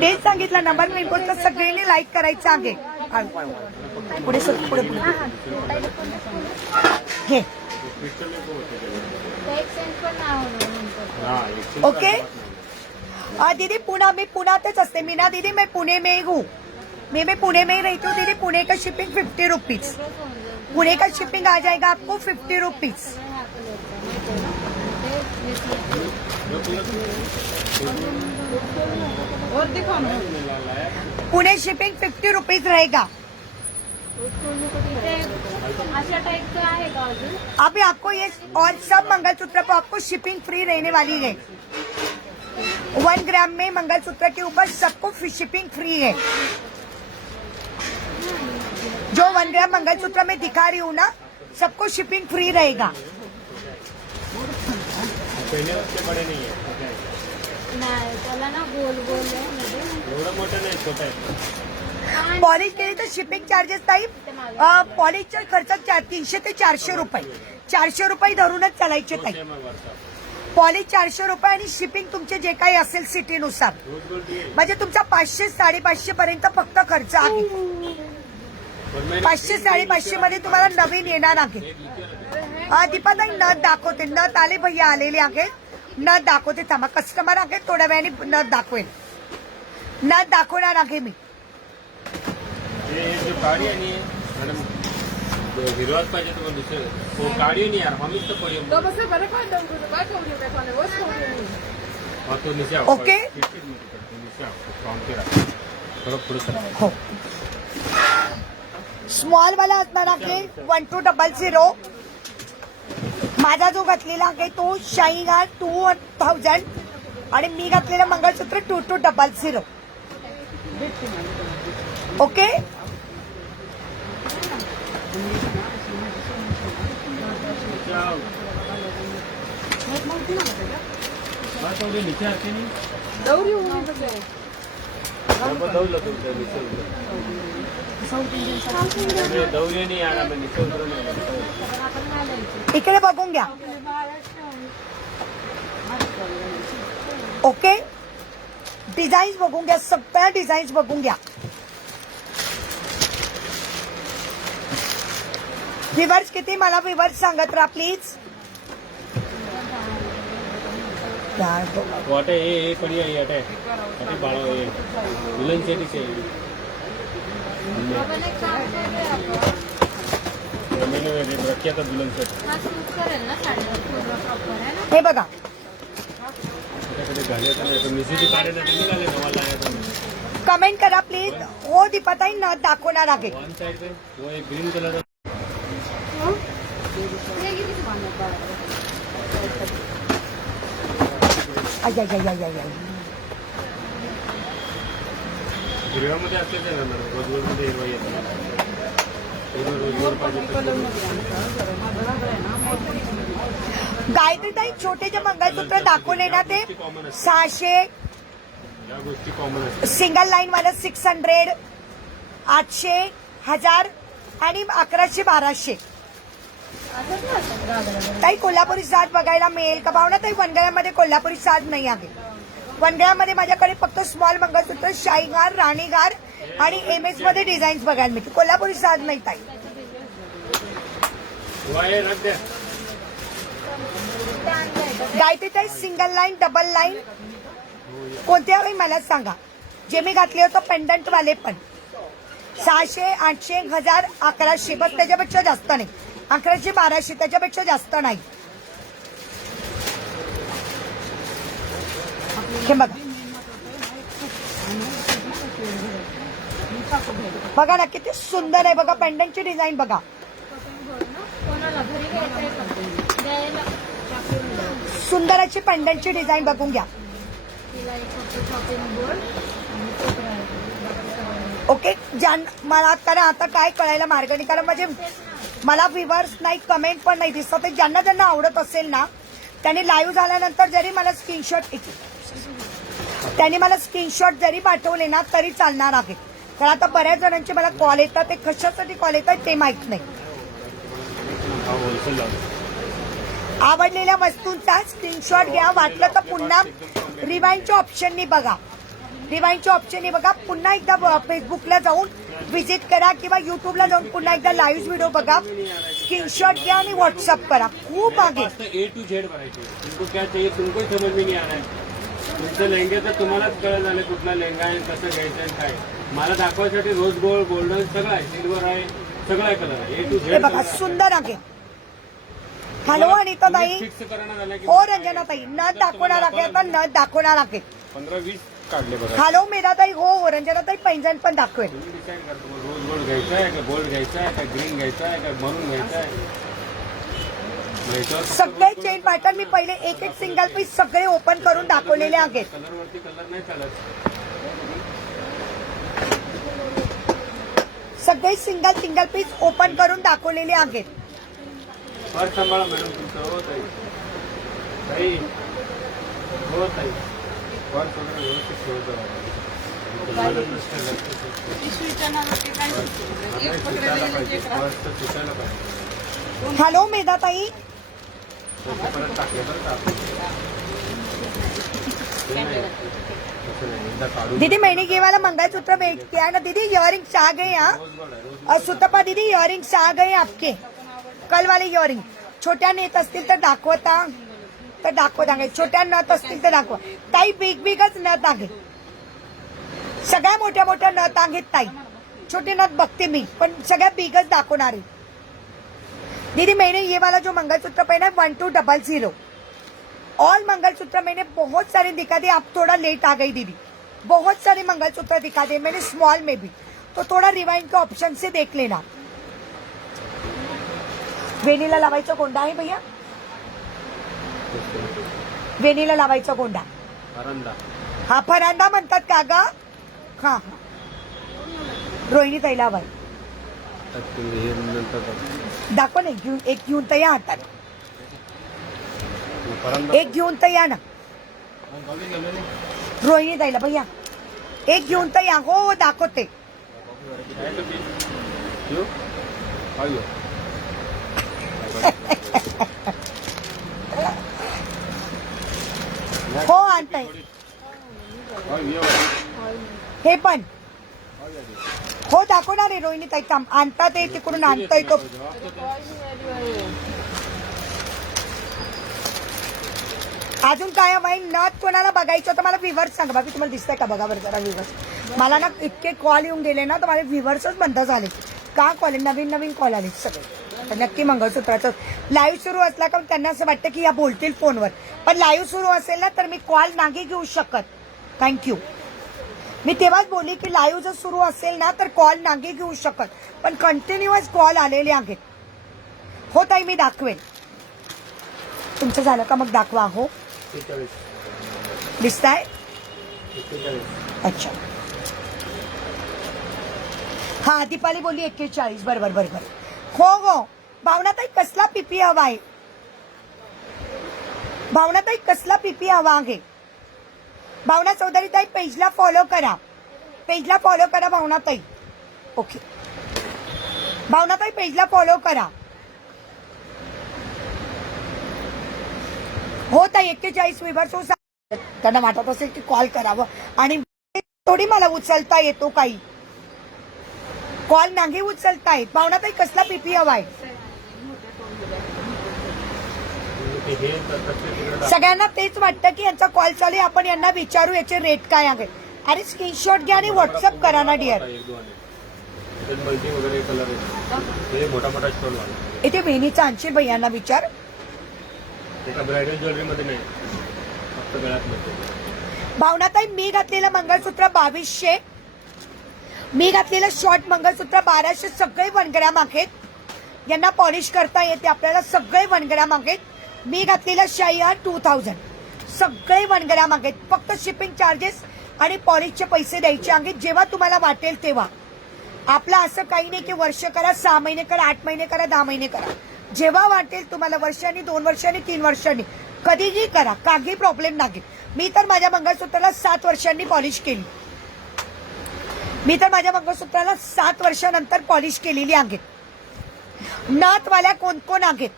तेच सांगितलं. नंबर प्रिंट पोस्ट सगळ्यांनी लाईक करायचं आहे. पुढे पुढे घे. ओके दीदी पुणे में पुण्यातच असते. मीना दीदी मैं पुणे में ही हूँ. मैं पुणे में ही रहती हूँ दीदी. पुणे का शिपिंग 50 रुपीज. पुणे का शिपिंग आ जाएगा आपको 50 रुपीज. पुणे शिपिंग 50 रुपीज रहेगा. अशा टाइपचं आहे का अजून? अभी आपको ये और सब मंगलसूत्र पर आपको शिपिंग फ्री रहने वाली है. 1 ग्राम में मंगलसूत्र के ऊपर सबको शिपिंग फ्री है. जो 1 ग्राम मंगलसूत्र में दिखा रही हूँ ना सबको शिपिंग फ्री रहेगा. बड़े नहीं है, नाही त्याला ना गोल गोल आहे मध्ये. एवढं मोठं नाही, छोटं आहे. पॉलिश केली तर शिपिंग चार्जेस ताई पॉलिशचा खर्च 300 ते 400 रुपये. 400 रुपये धरूनच चालायचे ताई. पॉलिश 400 रुपये आणि शिपिंग तुमचे जे काही असेल सिटीनुसार, म्हणजे तुमचा 500 550 पर्यंत फक्त खर्च आहे. 500 550 मध्ये तुम्हाला नवीन येणार आहे. दीपाताई नथ दाखवते. नथ आले भैया आलेले आहेत. नथ दाखवते. थांबा कस्टमर आहे थोड्या वेळाने नथ दाखवेल. नथ दाखवणार आहे मी. जो गाड़ी नहीं है मैडम, हिरवाज पाहिजे तो दुसरे वो गाड़ी नहीं यार, हम इस तो पड़ी तो बस बरं काय दम तुझं काय ठेवली काय कोणी वस ठेवली. और तो नीचे आओ. ओके. नीचे आओ, फ्रॉम पे रख थोड़ा पुढे सर. हो स्मॉल वाला असणार आहे 1200. माझा जो घातलेला आहे तो शाही हार 2000 आणि मी घातलेलं मंगळसूत्र 2200. ओके नीचे आते नहीं. दौरी होऊन कसं आहे दौलं तुमचं निसर्ग दौरी नाही आला म्हणजे निसर्ग इकडे बघून घ्या. ओके, डिझाईन्स बघून घ्या, सगळ्या डिझाईन्स बघून घ्या. विवर्स किती मला विवर्स सांगत राहा प्लीज. वाटे ये बढ़िया ये अटे अटे बाड़ा ये दुल्हन सेटी से मैंने रखा था दुल्हन सेट हे बघा, घाले था तो मिसिटी काढे ना तुम्ही घाले नवाला आया था कमेंट करा प्लीज. हो दीपाताई न दाखवणार आहे. वन साइड पे वो एक ग्रीन कलर हिरव्यामध्ये असते ते ना रोजवरमध्ये हिरवा येतो रोजवर गायत्रीताई छोटे जे मंगळसूत्र दाखवले ना ते 600 या गोष्टी कॉमन असतात. सिंगल लाईन वाला 600, 800, 1000 आणि 1100, 1200. ताई कोल्हापुरी साज बघायला मिळेल का? भावना ताई वनगळ्यामध्ये कोल्हापुरी साज नाही आहे. वनगळ्यामध्ये माझ्याकडे फक्त स्मॉल मंगळसूत्र, शाहीगार, राणीगार आणि MS मध्ये डिझाईन्स बघायला मिळते. कोल्हापुरी साज नाही ताई. वाय रख द्या. गायत्री ताई सिंगल लाईन, डबल लाईन कोणत्या वेळी मला सांगा. जे मी घातले होतं पेंडंट वाले पण 600, 800, 1000, 1100 बस, त्याच्यापेक्षा जास्त नाही. 1100, 1200 त्याच्यापेक्षा जास्त नाही. हे बघा बघा ना किती सुंदर आहे. बघा पेंडंटची डिझाईन बघा. सुंदर अशी पेंडंटची डिझाईन बघून घ्या. ओके, मला कारण आता काय कळायला मार्ग नाही, कारण म्हणजे मला व्ह्युअर्स नाही, कमेंट पण नाही दिसत. ते ज्यांना ज्यांना आवडत असेल ना त्यांनी लाईव्ह झाल्यानंतर जरी मला स्क्रीनशॉट जरी पाठवले ना तरी चालणार आहे. कारण आता बऱ्याच जणांचे मला कॉल येतात, ते कशासाठी कॉल येतात ते माहित नाही. आवडलेल्या वस्तूंचा स्क्रीनशॉट घ्या. वाटलं तर पुन्हा रिवाइंडच्या ऑप्शननी बघा. रिवाइंडच्या ऑप्शननी बघा. पुन्हा एकदा फेसबुकला जाऊन व्हिजिट करा किंवा युट्यूबला जाऊन पुन्हा एकदा लाईव्ह व्हिडिओ बघा. स्क्रीनशॉट घ्या आणि व्हॉट्सअप करा. खूप आगे A to Z भरायचे. तुमको क्या चाहिए तुमको समझ में नहीं आ रहा है. तुमचं लेंगे तर तुम्हालाच कळलं झालं कुठला लेंगा आहे, कसं घ्यायचं आहे, काय. मला दाखवायसाठी रोज गोल्ड, गोल्डन सगळं आहे, सिल्वर आहे, सगळं आहे कलर आहे. A to Z हे बघा सुंदर आहे. हॅलो अनिता ताई. फिक्स करणं झालं की हो रंजना ताई, न दाखवणार आहे आता, न दाखवणार आहे. 15-20 काढले बघा. हॅलो मेधा ताई. हो रंजना ताई पैंजण पण दाखवेल. तुम्ही डिसाईड करतो रोज गोल्ड घ्यायचा आहे का गोल्ड घ्यायचा आहे का ग्रीन घ्यायचा आहे का मरून घ्यायचा आहे. मग याच्यावर सगळे चेन पॅटर्न मी पहिले एक एक सिंगल पीस सगळे ओपन करून दाखवलेले आहेत. कलरवरती कलर नाही चालत. सगळे सिंगल पीस ओपन करून दाखवलेले आहेत. पर्स सांभाळा मॅडम तुमचं. हो ताई, ताई हो ताई, पर्स वगैरे व्यवस्थित ठेवतो. पर्स तर सुटायला पाहिजे. हॅलो मेधा ताई. पैसे परत टाकले बरं का आपण. ते नाही. तसं नाही. एकदा काढून दीदी मैंने ये वाला मंगलसूत्र भेज किया है ना दीदी. इयरिंग्स आ गए यहाँ. रोज गोल्ड आहे, रोज और सुतपा दीदी इयरिंग्स आ गए आपके. कल वाले इयरिंग छोट्या नेत असतील तर दाखवता छोट्या नथ असतील तर दाखवा. ताई बिगच नथ आहे. सगळ्या मोठ्या मोठ्या नथ आहेत ताई. छोटे नथ बघते मी पण सगळ्या बिगच दाखवणार आहे. दीदी मैंने ये वाला जो मंगलसूत्र पहना है 1200. ऑल मंगलसूत्र मैंने बहुत सारे दिखा दिए. आप थोड़ा लेट आ गई दीदी. बहुत सारे मंगलसूत्र दिखा दिए मैंने स्मॉल में भी, तो थोड़ा रिवाइंड के ऑप्शन से देख लेना. वेणीला लावायचा गोंडा आहे भैया. वेणीला लावायचा गोंडा. आरंदा. हा फरांदा म्हणतात का ग? हा रोहिणी ताईला बाई हे नंतर दाखव ना. एक घेऊन तर या हातात. परंदा एक घेऊन तर या ना. रोहिणी ताईला भैया एक घेऊन तर या हो दाखवते. आहे का पीस? घेऊ? हा घेऊ. हो आणताय हा घेऊ. हे पण हो दाखवणार आहे रोहिणी ताई काम आणता ते तिकडून आणता येतो. अजून काय माहिती नथ कोणाला बघायचं तर मला व्ह्युअर्स सांगा. बाकी तुम्हाला दिसतंय का बघा बरं जरा व्ह्युअर्स. मला ना इतके कॉल येऊन गेले ना तर माझे व्ह्युअर्सच बंद झाले. का कॉल नवीन नवीन कॉल आले सगळे. तर नक्की मंगळसूत्राचं लाईव्ह सुरू असला का त्यांना असं वाटतं की या बोलतील फोनवर. पण लाईव्ह सुरू असेल ना तर मी कॉल नाही घेऊ शकत. थँक्यू. मी तेव्हाच बोलली की लाईव्ह जर सुरू असेल ना तर कॉल नाही घेऊ शकत. पण कंटिन्युअस कॉल आलेले आहेत. हो ताई मी दाखवेन. तुमचं झालं का मग दाखवा. हो 41. दिसताय. 41. अच्छा हा दीपाली बोलली 41. बरोबर बरोबर. हो हो भावनाताई कसला पीपी हवा आहे. भावनाताई कसला पीपी हवा आहे. भावना चौधरी ताई पेजला फॉलो करा. पेजला फॉलो करा भावनाताई. ओके भावनाताई पेजला फॉलो करा. हो ताई 41 विभर त्यांना वाटत असेल की कॉल करावं आणि थोडी मला उचलता येतो काही. कॉल नाही उचलता येत. भावनाताई कसला पीपी हवाय. हे तर सगळ्यांना तेच वाटतं की यांचा कॉल चालू आहे आपण यांना विचारू याचे रेट काय आहे. आणि स्क्रीनशॉट घ्या आणि व्हॉट्सअप करा ना डिअर. एक दोन आहे. मल्टी वगैरे कलर आहे. हे मोठा मोठा स्टोन वाला. इथे वेणीचा आणशील भैयांना विचार. एका ब्रायडल ज्वेलरी मध्ये नाही फक्त गळ्यात मध्ये. भावनाताई मी घातलेलं मंगळसूत्र 2200. मी घातलेलं शॉर्ट मंगळसूत्र 1200. सगळे 1 ग्रॅम आहेत. यांना पॉलिश करता येते आपल्याला. सगळे 1 ग्रॅम आहेत. मी घातलेलं शाईहार 2000. सगळे 1 ग्रॅम आहेत. फक्त शिपिंग चार्जेस आणि पॉलिशचे पैसे द्यायचे आहेत जेव्हा तुम्हाला वाटेल तेव्हा. आपलं असं काही नाही की वर्ष करा 6 महिने करा 8 महिने करा 10 महिने करा. जेव्हा वाटेल तुम्हाला वर्षांनी 2 वर्षांनी 3 वर्षांनी कधीही करा. काही प्रॉब्लेम नाही. मी तर माझ्या मंगळसूत्राला 7 वर्षांनी पॉलिश केली. मी तर माझ्या मंगळसूत्राला 7 वर्षानंतर पॉलिश केलेली आहे. नथवाल्या कोण कोण आहेत.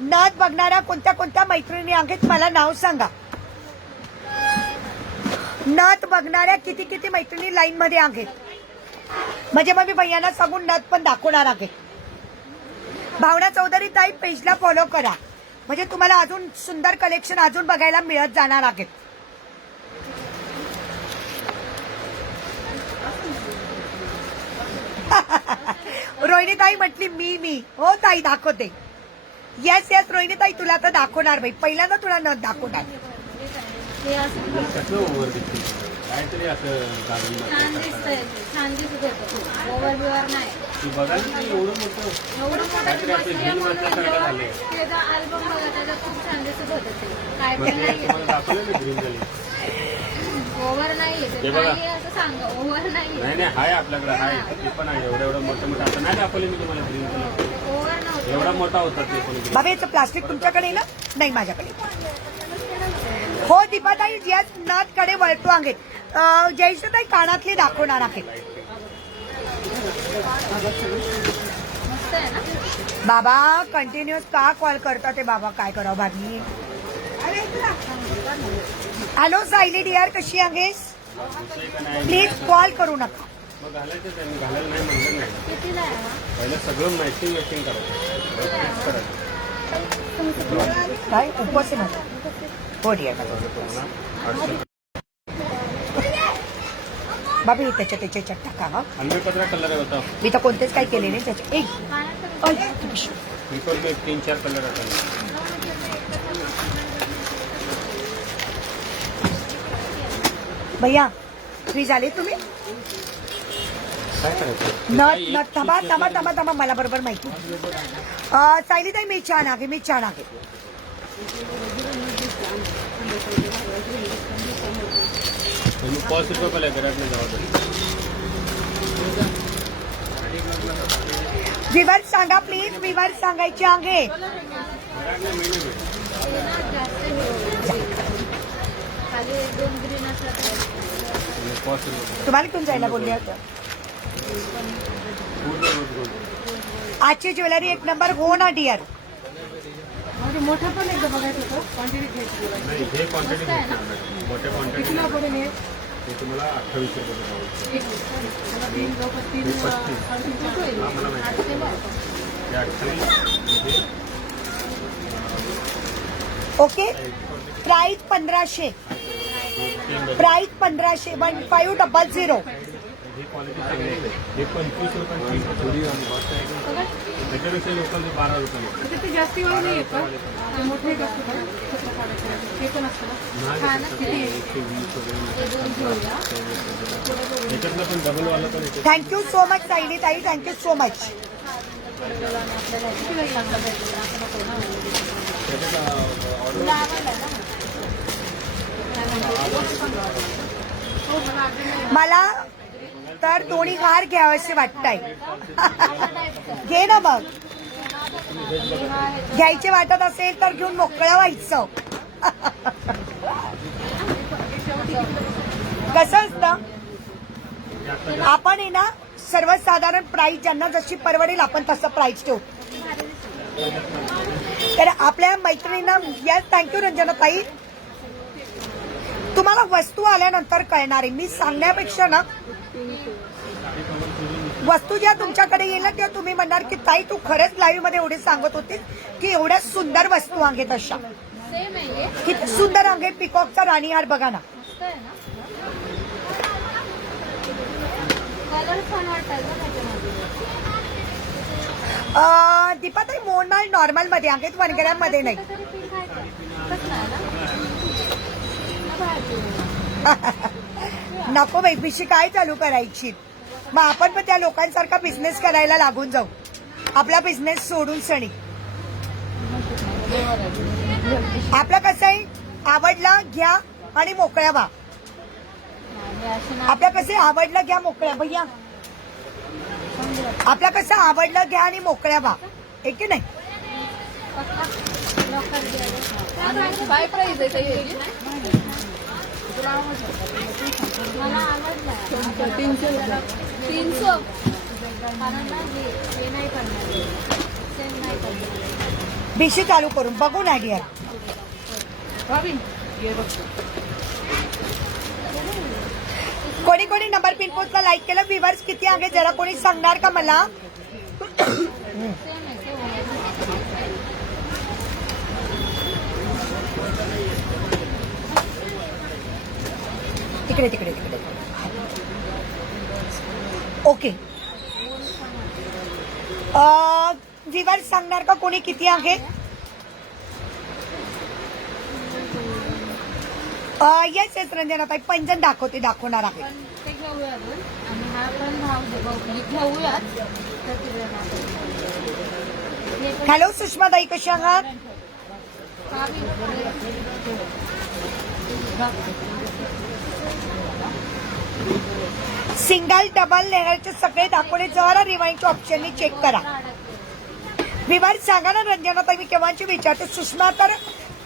नथ बघणाऱ्या कोणत्या कोणत्या मैत्रिणी आहेत मला नाव सांगा. नथ बघणाऱ्या किती किती मैत्रिणी लाईन मध्ये आहेत. म्हणजे मग मी भैयांना सांगून नथ पण दाखवणार आहे. भावना चौधरी ताई पेजला फॉलो करा म्हणजे तुम्हाला अजून सुंदर कलेक्शन अजून बघायला मिळत जाणार आहेत. रोहिणी ताई म्हटली मी हो ताई दाखवते. येस येस रोहिणी ताई तुला तर दाखवणार बाई. पहिल्यांदा तुला न दाखवणार. कसं ओव्हर दिसते काहीतरी असं घालून छान दिसतंय. छान दिसत होतं. ओव्हर बिवर नाही. ती बघायला नाही एवढं मोठं एवढं मोठं काहीतरी आपलं झील वाचल्यासारखं झालंय. त्याचा अल्बम बघा त्याच्यात खूप छान दिसत होतं ते. काय मग पण ते नाही तुम्हाला दाखवलं ना ग्रीन झाली. ओव्हर नाही. ते बघा. नाही असं सांगा. ओव्हर नाही. नाही नाही हाय आपल्याकडे हाय ते पण आहे एवढं एवढं मोठं मोठं आता नाही दाखवले मी तुम्हाला ग्रीन कलर. ओव्हर नव्हतं. एवढा मोठा होता ते पण green. बाबा याचं प्लास्टिक तुमच्याकडे आहे ना. नाही माझ्याकडे. हो दीपाताई याच नथ कडे वळतो आहेत. जयश्रीताई कानातले दाखवणार आहेत. मस्त आहे ना. बाबा कंटिन्युअस का कॉल करता ते बाबा काय करावं बाबी. हॅलो सायली डिअर कशी आहेस. दुसरं का नाही प्लीज कॉल करू नका. मग घालायचंच आहे मी घालायला नाही म्हणलं नाही. कितीला आहे हा? पहिलं सगळं मॅचिंग करायचं फिक्स करायचं. काय उपवास आहे माझा. हो डिअर बाबी त्याच्या त्याच्या टाका. हा आंबेपत्रा कलर होता मी तर कोणतेच काय केले नाही त्याचे. एक बिकॉज में 3-4 कलर आता भैया फ्री झाले तुम्ही. काय करायचं नथ नथ थांबा थांबा थांबा थांबा मला बरोबर माहिती. सायलीताई मी छान आहे मी छान आहे. तुम्ही 5 रुपये पहिले घरातले जाऊ. विवर्स सांगा प्लीज. विवर्स सांगायचे आहे. घरातले महिने ते ना जास्त हे होईल. खाली 1-2 ग्रीन असला तर कॉस्ट पूर्ण तुम्हाला घेऊन जायला बोलले होतं. Rose gold. आजची ज्वेलरी एक नंबर हो ना डिअर. म्हणजे मोठं पण एकदा बघायचं होतं, क्वांटिटी घ्यायची बघायची. नाही हे क्वांटिटी मोठ्या क्वांटिटी कितीला पडेल हे? हे तुम्हाला 28 रुपये पडेल. एक त्याला तीन जवळपास तीन, 35. साडेतीन होईल. हा, मला माहिती. 800 ला. हे 28 हे ओके. प्राइस 1500. प्राइस 1500. 1500. ही क्वालिटी चांगली आहे. हे 25 रुपयांची थोडी कॉस्ट आहे. त्याच्यापेक्षा लोकल 12 रुपये. तर ते जास्ती वेळ नाही येत का? ते मोठे एक असतं का? छोट्या साड्या. ते पण असतं ना? महाग आहे तसं. 120 वगैरे. याच्यातलं पण डबल वाला पण येते. थँक्यू सो मच सायली ताई. Thank you so much. किती वेळ लागला पाहिजे? असं नको ना. त्याच्यात ऑर्डर हो, मला अर्जंट नाही. मला तर दोन्ही हार घ्यावेसे वाटतंय. घे ना मग. घ्यायचे वाटत असेल तर घेऊन मोकळं व्हायचं. कसं असतं आपण आहे ना सर्वसाधारण प्राइस ज्यांना जशी परवडेल आपण तसं प्राइस ठेवू. तर आपल्या मैत्रिणींना यस थँक्यू रंजना ताई. तुम्हाला वस्तू आल्यानंतर कळणार आहे. मी सांगण्यापेक्षा ना वस्तू ज्या तुमच्याकडे येईल ना तेव्हा तुम्ही म्हणणार की ताई तू खरंच लाईव्ह मध्ये एवढे सांगत होती की एवढ्या सुंदर वस्तू आहेत अशा. सेम आहे हे. किती सुंदर आहे. पिकॉकचा राणी हार बघा ना. मस्त आहे ना. कलर छान वाटतात ना त्याच्यामध्ये. दीपाताई मोरमाल नॉर्मल मध्ये आहेत, 1 ग्रॅम मध्ये नाही. तरी पीठ आहे का? तसं नाही ना. ना भाजी. नको बाई पिशी काय चालू करायची. मग आपण पण त्या लोकांसारखा बिझनेस करायला लागून जाऊ. आपला बिझनेस सोडून सणी. आपलं कसं आहे आवडला घ्या आणि मोकळ्या व्हा. आणि अशी ना आपल्या कसं आवडलं घ्या मोकळ्या भैया. आपल्या कसं आवडलं घ्या आणि मोकळ्या व्हा. एक की नाही. काय प्राइस आहे ताई? मला आवडला 300. कारण ना हे नाही करणार. सेम नाही करणार. बिशी चालू करून बघू ना डिअर. कोणी कोणी नंबर पिन पोस्टला लाईक केलं. व्ह्यूअर्स किती आहे जरा कोणी सांगणार का मला. सेम आहे सेम. तिकडे तिकडे तिकडे. ओके. व्ह्यूअर्स सांगणार का कोणी किती आहे. येस येस रंजना ताई पैंजण दाखवणार आहे. पण ते घेऊया अजून. आणि हा पण घेऊयाच. तर तिकडे नाही. हॅलो सुषमा ताई कशी आहात. सिंगल डबल लेअरचे सगळे दाखवले. जरा रिवाइंडच्या ऑप्शननी चेक करा. विवार सांगा ना रंजना ताई. मी केव्हाची विचारते. सुषमा तर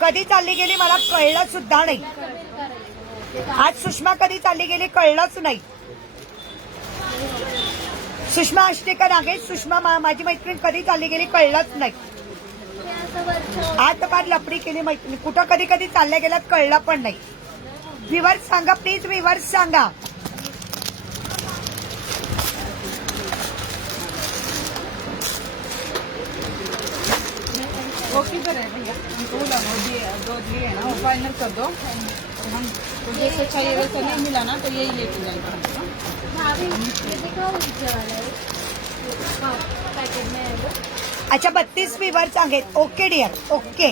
कधी चालली गेली मला कळलं सुद्धा नाही. आज सुषमा कधी चालली गेली कळलंच नाही. सुषमा आष्टेकर आहे. सुषमा माझी मैत्रीण कधी चालली गेली कळलंच नाही. आज तर फार लपडी केली मैत्रिणी. कुठं कधी कधी चालल्या गेल्यात कळलं पण नाही. व्ह्यूअर्स सांगा प्लीज. व्ह्यूअर्स सांगा. ओके सर है भैया, हमको बोला दो लिए है ना, वो फाइनल कर दो. हम तो जैसे चाहिए वैसा नहीं मिला ना तो यही लेके जाएगा हमको. भाभी ये देखो नीचे वाला है. पैकेट में है वो. अच्छा 32 व्ह्यूअर्स आहेत. Okay dear. ओके.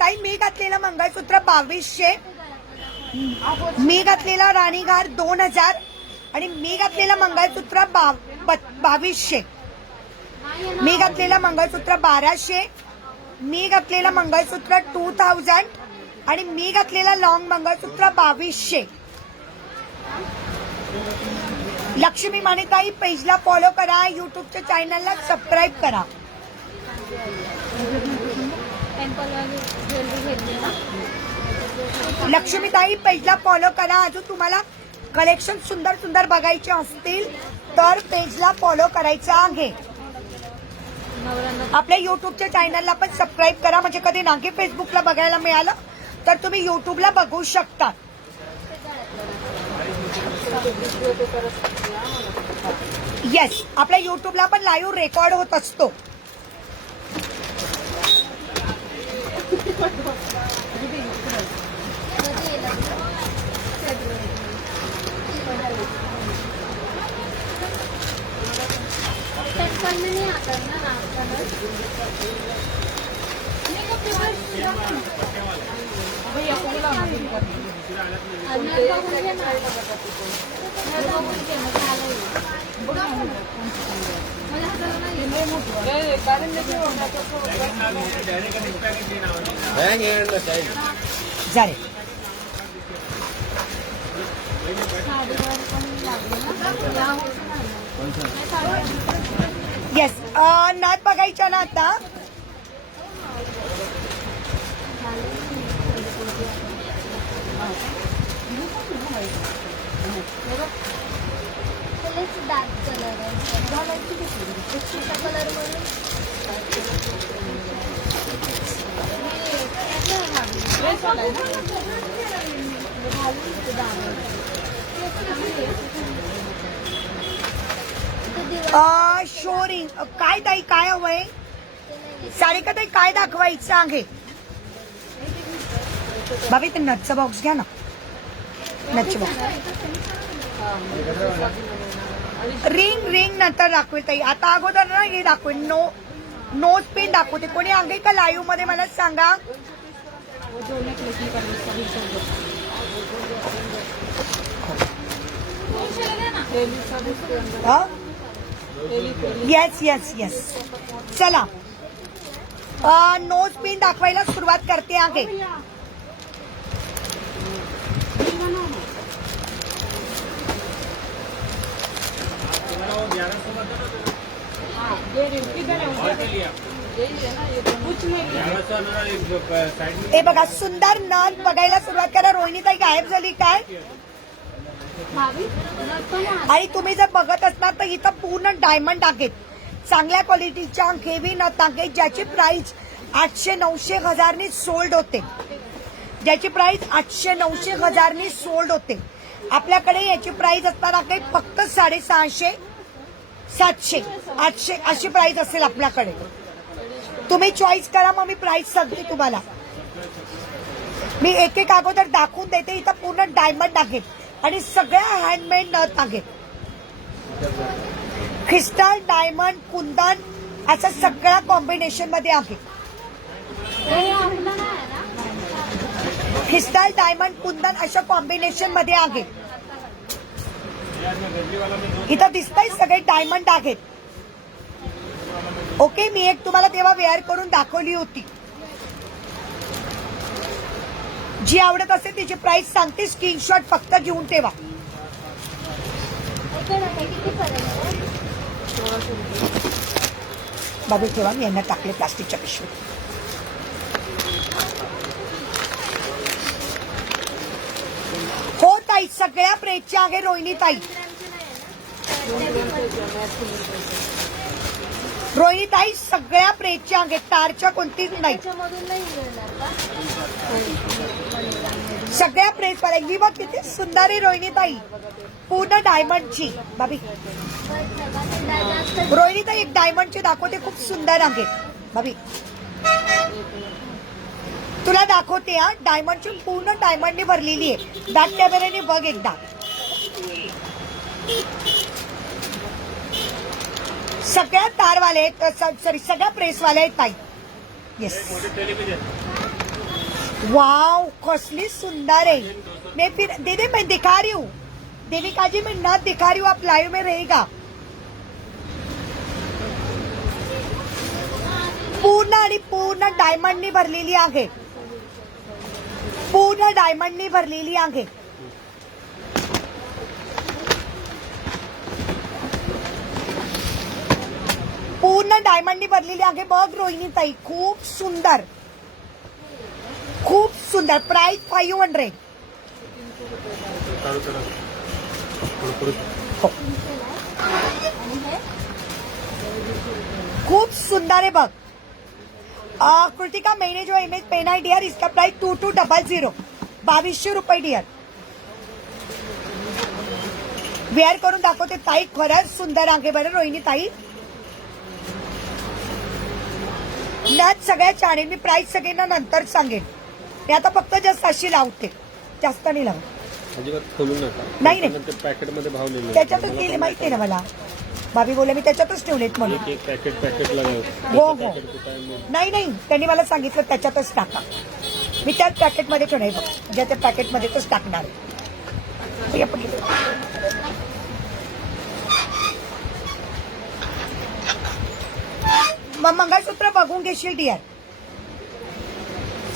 ताई मी घातलेलं मंगळसूत्र 2200. मी घातलेला राणीहार 2000 आणि मी घातलेलं मंगळसूत्र 2200. मी घातलेलं मंगळसूत्र 1200. मी घातलेलं मंगळसूत्र 2000 आणि मी घातलेला लॉंग मंगळसूत्र 2200. लक्ष्मी मानेताई पेजला फॉलो करा, युट्यूबच्या चॅनलला सबस्क्राईब करा. टेम्पल वाली ज्वेलरी घेतली ना. लक्ष्मीताई पेजला फॉलो करा. अजून तुम्हाला कलेक्शन सुंदर सुंदर बघायचे असतील तर पेजला फॉलो करायचं आहे. नवऱ्यांना आपल्या युट्यूबच्या चॅनलला पण सबस्क्राईब करा, म्हणजे कधी नागे फेसबुकला बघायला मिळालं तर तुम्ही युट्यूबला बघू शकता. येस, आपल्या युट्यूबला पण लाईव्ह रेकॉर्ड होत असतो. कधी येईल टेम्पल में नहीं आता ना भैया को बोला ना बिल करने. कारण झाले. येस, नात बघायच्या ना आता. डार्क कलर आहे कलर म्हणून शोरिंग काय ताई, काय हवंय? सारिका ताई काय दाखवायचं आहे? बाबी ते नटचं बॉक्स घ्या ना. नटचं बॉक्स. रिंग नंतर दाखवेल ताई. आता अगोदर ना हे दाखवेल. नोज पिन दाखवते. कोणी आहे का लाईव्ह मध्ये मला सांगा. Yes yes yes. चला, नोज पिन दाखवायला सुरुवात करते आहे. हे बघा, सुंदर नथ बघायला सुरुवात करा. रोहिणीताई गायब झाली काय? आणि तुम्ही जर बघत असणार तर इथं पूर्ण डायमंड आहेत. चांगल्या क्वालिटीच्या हेवी नथ आहेत ज्याची प्राइस 800-900 हजारनी सोल्ड होते. ज्याची प्राइस 800-900 हजारनी सोल्ड होते. आपल्याकडे याची प्राइस असणार आहे फक्त 650, 700, 800 अशी प्राइस असेल आपल्याकडे. तुम्ही चॉईस करा, मग मी प्राइस सांगते तुम्हाला. मी एक एक अगोदर दाखवून देते. इथं पूर्ण डायमंड आहेत आणि सगळ्या हँडमेड नथ आहेत. क्रिस्टल, डायमंड, कुंदन असं सगळ्या कॉम्बिनेशन मध्ये आहे. क्रिस्टल, डायमंड, कुंदन अशा कॉम्बिनेशन मध्ये आहे. इथं दिसतंय सगळे डायमंड आहेत. ओके, मी एक तुम्हाला तेव्हा वेअर करून दाखवली होती. जी आवडत असेल तिची प्राइस सांगते. स्क्रीनशॉट फक्त घेऊन ठेवा. बाबू ठेवा, मी यांना टाकले प्लास्टिकच्या पिशवीत. हो ताई, सगळ्या प्रेसच्या आहे रोहिणी ताई. रोहिणी ताई सगळ्या प्रेसच्या आहेत, तारच्या कोणतीच नाही. सगळ्या प्रेस वाल्या. ही बघ किती सुंदर आहे रोहिणी ताई, पूर्ण डायमंडची. बाबी रोहिणी ताई एक डायमंडची दाखवते, खूप सुंदर आहे. बाबी तुला दाखवते हा, डायमंडची पूर्ण डायमंडने भरलेली आहे. दाट कॅमेऱ्याने बघ एकदा. सगळ्या तारवाले आहेत, सॉरी सगळ्या प्रेसवाले आहेत ताई. येस. वाव, कसली सुंदर है. मैं फिर दीदी मैं दिखा रही हूँ. देविका जी मैं नथ दिखा रही हूँ, आप लाइव में रहेगा. पूर्ण आणि पूर्ण डायमंडनी भरलेली आहे. पूर्ण डायमंडनी भरलेली आहे. पूर्ण डायमंडनी भरलेली आहे. बघ रोहिणी ताई, खूप सुंदर, खूप सुंदर. प्राइस 500. हो. खूप सुंदर है बघ. कृतिका मैंने जो इमेज पहना है डियर, इसका प्राइस 2200, 2200 रुपये डियर. वेअर करून दाखवते ताई, खरंच सुंदर आहे बरं रोहिणी ताई. नथ सगळ्या चालेल. मी प्राइस सगळ्यांना नंतर सांगेन. मी आता फक्त जस्ट अशी लावते, जास्त नाही लावत. अजिबात खोलू नका. नाही नाही, पॅकेटमध्ये भाव लिहिले त्याच्यातच गेले माहिती आहे ना मला. भाभी बोलले मी त्याच्यातच ठेवलेत म्हणून. एक पॅकेट लगाव. हो हो. नाही नाही, त्यांनी मला सांगितलं त्याच्यातच टाका. मी त्याच पॅकेटमध्ये ठेवणार बघ, ज्या त्या पॅकेटमध्येच टाकणार आहे. हे आपण घेतो. मग मंगळसूत्र बघून घेशील डिअर,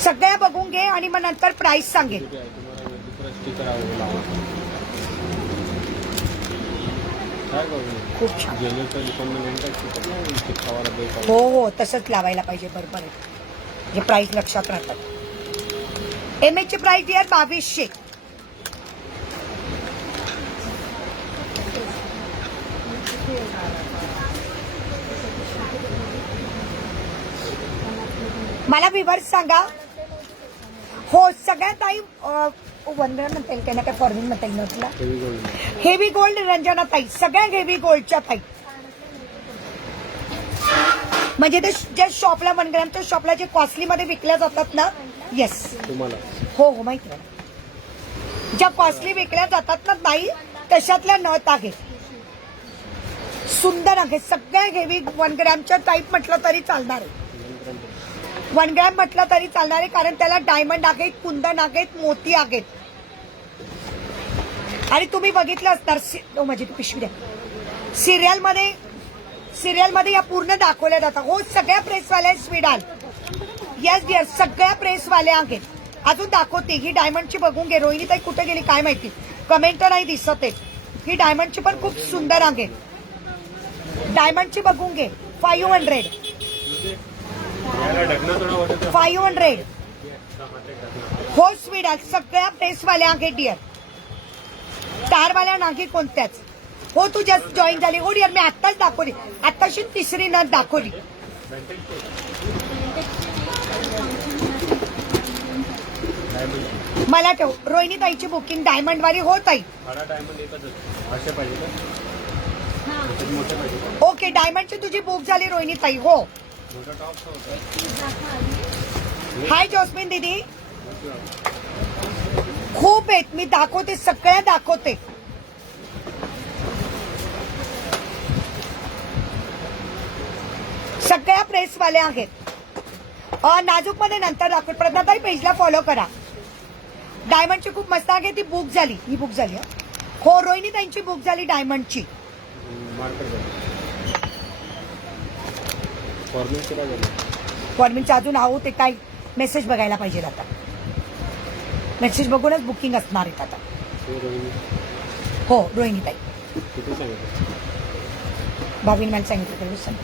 सगळ्या बघून घे आणि मग नंतर प्राइस सांगेल. तुम्हाला दुसरा स्टिकर लावा. काय करू? खूप छान. ज्वेलरीच्या दुकानमध्ये स्टिकर नाही चिटकावाला द्यायचा. हो हो, तसंच लावायला पाहिजे. बरोबर आहे, जे प्राइस लक्षात राहतात. एम एच ची प्राइस डिअर 2200. मला विवर्स सांगा. हो सगळ्यात ताई वंदना म्हणता येईल, त्यांना काय फॉर्मिंग म्हणता येईल ना तुला. हेवी गोल्ड रंजना ताई, सगळ्या हेवी गोल्डच्या ताई. म्हणजे ते ज्या शॉपला 1 ग्रॅमच्या शॉपला जे कॉस्टली मध्ये विकल्या जातात ना. येस तुम्हाला हो हो माहिती आहे. ज्या कॉस्टली विकल्या जातात ना ताई, तशातल्या नथ आहेत. सुंदर आहे. सगळ्या हेवी 1 ग्रॅमच्या टाईप म्हटलं तरी चालणार आहे. 1 ग्रॅम म्हटलं तरी चालणार आहे, कारण त्याला डायमंड आहेत, कुंदन आहेत, मोती आहेत. आणि तुम्ही बघितलं असणार माझी ती पिशवी द्या. सिरियलमध्ये या पूर्ण दाखवल्या जातात. हो सगळ्या प्रेसवाल्या स्वीडाल. येस डिअर, सगळ्या प्रेसवाल्या आहेत. अजून दाखवते. ही डायमंडची बघून घे. रोहिणी ताई कुठे गेली काय माहिती, कमेंट नाही दिसत आहे. ही डायमंडची पण खूप सुंदर आहे. डायमंडची बघून घे. 500. 500. हो स्वीडाल, सगळ्या प्रेसवाल्या आहेत डिअर, स्टारवाल्या नाही कोणत्याच. हो तू जस्ट जॉईन झाली. हो डिअर, मी आत्ताच दाखवली. आत्ताशी तिसरी नथ दाखवली. मला ठेव. रोहिणी ताईची बुकिंग डायमंडवाली हो ताई. डायमंड एकच असे पाहिजे का? मोठे पाहिजे. ओके, डायमंडची तुझी बुक झाली रोहिणी ताई. हो. मोठा टॉप होता. हाय जॉस्मिन दीदी. खूप आहेत, मी दाखवते, सगळ्या दाखवते. सगळ्या प्रेसवाल्या आहेत. नाजूक मध्ये नंतर दाखवत. प्रज्ञाताई पेजला फॉलो करा. डायमंडची खूप मस्त आहे. ती बुक झाली. ही बुक झाली. हो रोहिणी ताईंची बुक झाली डायमंडची. फॉर्मिंगचं अजून आहो ते काय मेसेज बघायला पाहिजे. आता मेसेज बघूनच बुकिंग असणार आहेत आता. हो रोहिणी ताई. भावीने मला सांगितलं.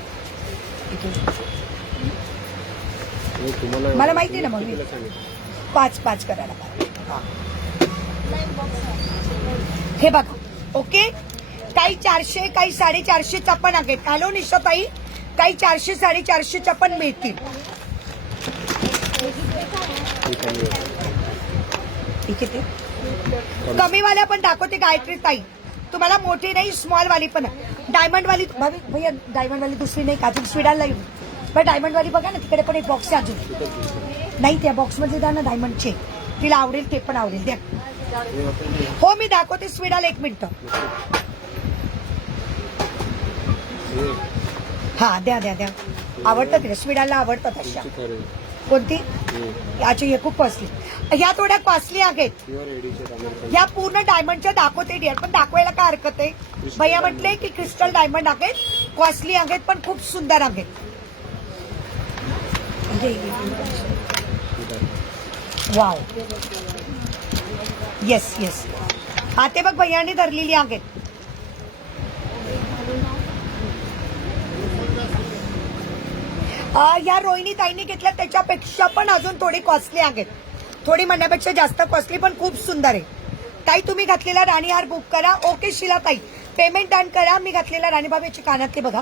मला माहिती ना, मग मी 5 करायला पाहिजे. हे बघा. ओके, काही 400, काही 450चा पण आहेत. हॅलो निशाताई, काही 400, 450च्या पण मिळतील. कमीवाल्या पण दाखवते गायत्री ताई. तुम्हाला मोठी नाही, स्मॉल वाली पण. डायमंड वाली भैया, डायमंड वाली दुसरी नाही का अजून स्वीडाला येऊ. पण डायमंड वाली बघा ना, तिकडे पण एक बॉक्स आहे अजून. नाही त्या बॉक्स मध्ये द्या ना डायमंडचे. तिला आवडेल, ते पण आवडेल. द्या. हो मी दाखवते स्वीडाला. 1 मिनिट. हा द्या द्या द्या. आवडतं तिला, स्वीडाला आवडतात अशा. कोणती? याची हे खूप कॉस्टली. ह्या थोड्या कॉस्टली आहेत. ह्या पूर्ण डायमंडच्या दाखवते डिअर, पण दाखवायला काय हरकत आहे. भैया म्हटले की क्रिस्टल डायमंड आहेत, कॉस्टली आहेत, पण खूप सुंदर आहेत. वाव. Yes yes. हा ते बघ भैयानी धरलेली आहेत. या रोहिणी ताईंनी घेतल्या त्याच्यापेक्षा पण अजून थोडी कॉस्टली आहेत. थोडी म्हणण्यापेक्षा जास्त कॉस्टली पण खूप सुंदर आहे. ताई तुम्ही घातलेला राणी हार बुक करा. ओके शिला ताई पेमेंट डन करा. मी घातलेला राणी बाबा कानातले बघा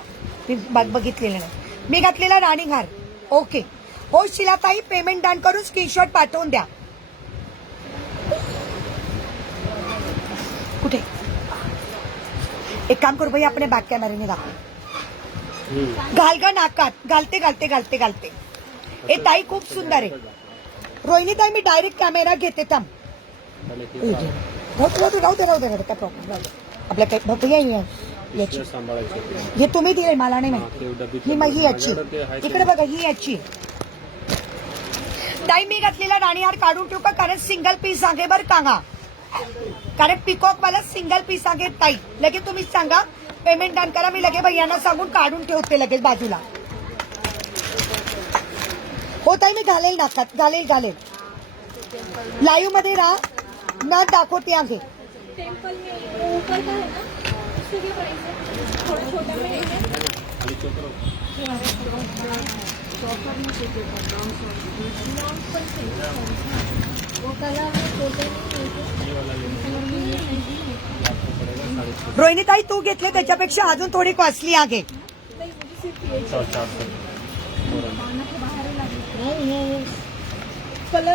मी बघितलेले नाही. मी घातलेला राणी हार. ओके हो शिला ताई पेमेंट डन करून स्क्रीनशॉट पाठवून द्या. कुठे एक काम करू भाई आपण बॅक कॅमेऱ्याने दाखव. घाल गा नाकात. घालते घालते घालते घालते. हे ताई खूप सुंदर आहे. रोहिणी ताई मी डायरेक्ट कॅमेरा घेते. थांब राहू दे काय प्रॉब्लेम राहू दे. आपल्या काही भैया याची हे तुम्ही दिले मला नाही माहिती. ही याची इकडे बघा ही याची. ताई मी घातलेला राणीहार काढून ठेवू का कारण सिंगल पीस आहे बरं का. कारण पिकॉक वाला सिंगल पीस आहे ताई. लगेच तुम्ही सांगा पेमेंट डन करा. मी लगेच भैयांना सांगून काढून ठेवते लगेच बाजूला. हो ताई मी घालेल नाकात. घालेल लाईव्ह मध्ये राहा न दाखवते आहे. टेम्पल में ऊपर का है ना उससे भी प्राइस है थोड़ा छोटा में है वो कलर में छोटे रोहिणी ताई तू घेतले त्याच्यापेक्षा अजून थोडी कॉस्टली आहे.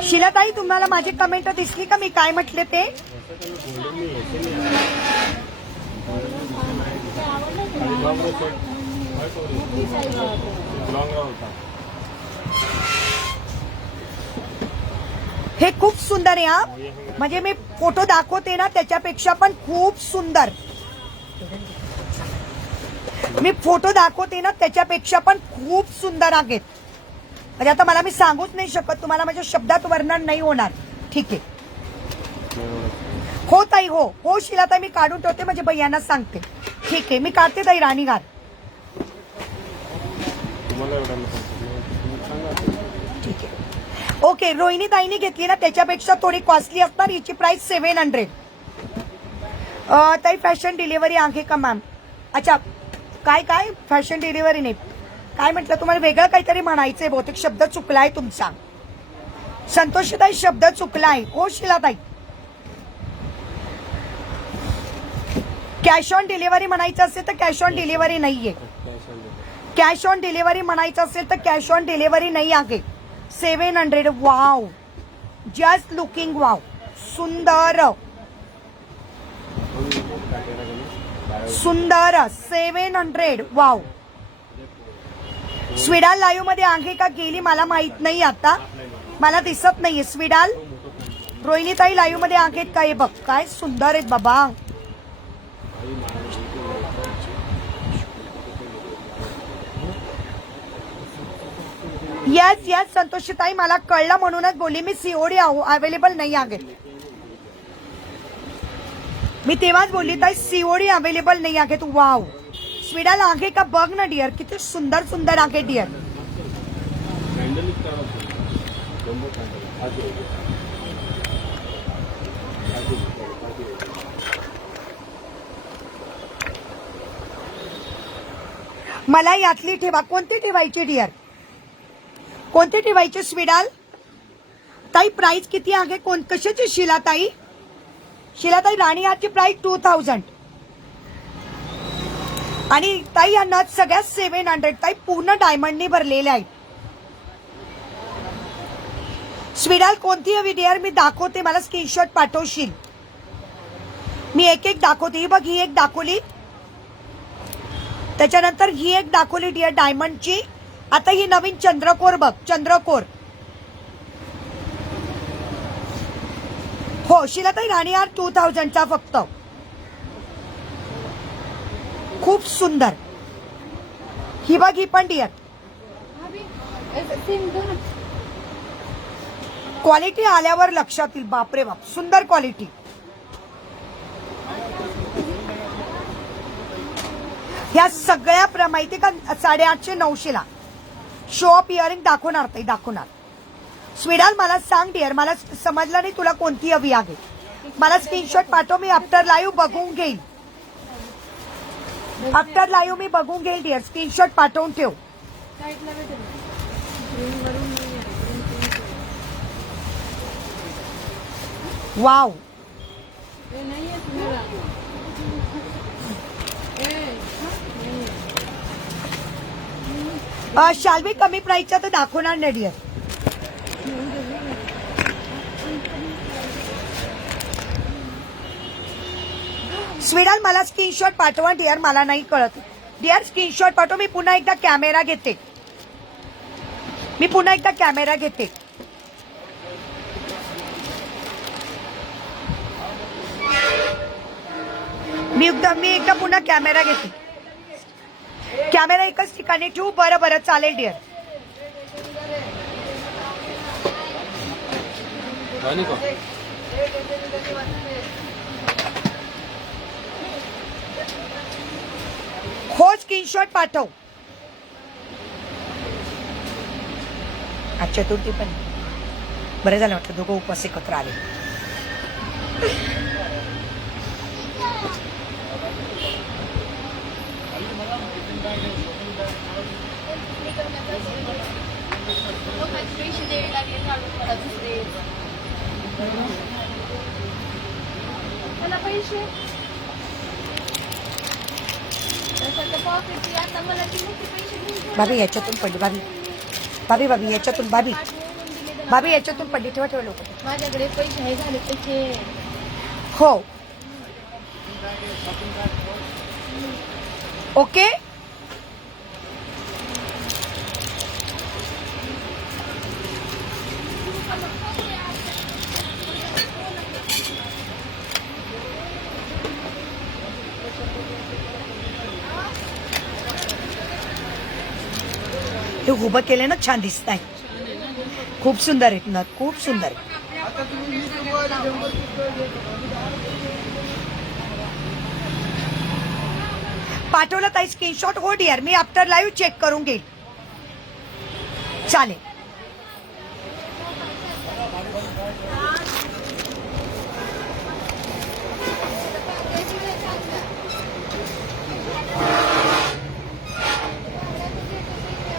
शिलाताई तुम्हाला माझी कमेंट दिसली का मी काय म्हटले ते. हे खूप सुंदर आहे हा. म्हणजे मी फोटो दाखवते ना त्याच्यापेक्षा पण खूप सुंदर. मी फोटो दाखवते ना त्याच्यापेक्षा पण खूप सुंदर आहेत. म्हणजे आता मला मी सांगूच नाही शकत तुम्हाला माझ्या शब्दात वर्णन नाही होणार. ठीक आहे हो ताई हो शिलाताई मी काढून ठेवते म्हणजे भैयांना सांगते. ठीक आहे मी काढते ताई राणीहार. ठीक आहे ओके. रोहिणी ताईने घेतली ना त्याच्यापेक्षा थोडी कॉस्टली असणार. हिची प्राइस 700. ताई फॅशन डिलिव्हरी आहे का मॅम. अच्छा काय फॅशन डिलिव्हरी नाही काय म्हटलं तुम्हाला वेगळं काहीतरी म्हणायचंय. बहुतेक शब्द चुकलाय तुमचा. संतोषीताई शब्द चुकलाय. हो शिलाताई कॅश ऑन डिलिव्हरी म्हणायचं असेल तर कॅश ऑन डिलिव्हरी नाहीये. कॅश ऑन डिलिव्हरी म्हणायचं असेल तर कॅश ऑन डिलिव्हरी नाही आहे. 700. वाव जस्ट लुकिंग वाव सुंदर 700. वाव स्विडाल लाईव्ह मध्ये आहे का गेली मला माहित नाही. आता मला दिसत नाहीये स्विडाल. रोहिणीताई लाईव्ह मध्ये आहेत का हे बघ. काय सुंदर आहेत बाबा. येस संतोषीताई मला कळलं म्हणूनच बोलली मी. सीओडी अवेलेबल नाही आहे. मी तेव्हाच बोलली ताई सीओडी अवेलेबल नाही आहे. तू वाव स्विडाल आहे का बघ ना डिअर. किती सुंदर सुंदर आहे डिअर. मला यातली ठेवा. कोणती ठेवायची डिअर कोणती ठेवायची स्विडाल ताई. प्राइस किती आहे कशाची शिलाताई. शिलाताई राणीहारची प्राइस 2000 आणि ताई या नथ सगळ्यात 700. ताई पूर्ण डायमंडनी भरलेल्या आहेत. स्विडाल कोणती हवी डिअर मी दाखवते. मला स्क्रीनशॉट पाठवशील. मी एक एक दाखवते. ही बघ ही एक दाखवली त्याच्यानंतर ही एक दाखवली डिअर डायमंडची. आता ही नवीन चंद्रकोर बघ. चंद्रकोर हो शिलाताई राणीहार 2000चा फक्त. खूप सुंदर. ही बघ ही पण डिअर. क्वालिटी आल्यावर लक्षात येईल. बापरे बाप सुंदर क्वालिटी. ह्या सगळ्या माहिती का 850-900 ला शॉप इयरिंग दाखवणार ताई दाखवणार. स्वीडाल मला सांग डिअर, मला समजलं नाही तुला कोणती हवी आहे. मला स्क्रीनशॉट पाठव, मी आफ्टर लाईव्ह बघून घेईन. आफ्टर लाईव्ह मी बघून घेईल डिअर. स्क्रीनशॉट पाठवून ठेव. साईडला भेटेल ग्रीनवरून नाही आहे. वाव, हे नाही आहे तुम्हाला. शाल्वी कमी प्राईसच्या तर दाखवणार नाही डिअर. स्वीडाल मला स्क्रीनशॉट पाठवा डिअर, मला नाही कळत डिअर. स्क्रीनशॉट पाठव. मी पुन्हा एकदा कॅमेरा घेते. मी एकदा पुन्हा कॅमेरा घेते. कॅमेरा एकच ठिकाणी ठेवू. बरं चालेल डिअर. हो स्क्रीनशॉट पाठव. आज चतुर्थी पण बरं झालं वाटतं, दोघं उपवास एकत्र आले. मला पैसे पॉकेट आता मला ती मोठी पैसे घेऊन भाभी याच्यातून पडली. भाभी याच्यातून. भाभी याच्यातून पडली. ठेवा लोक. माझ्याकडे पैसे हे झाले पैसे. हो ओके. हे उभं केले ना, छान दिसत आहे. खूप सुंदर आहेत ना, खूप सुंदर. पाठवलं ताई स्क्रीनशॉट. हो डिअर, मी आफ्टर लाईव्ह चेक करून घेईल. चालेल.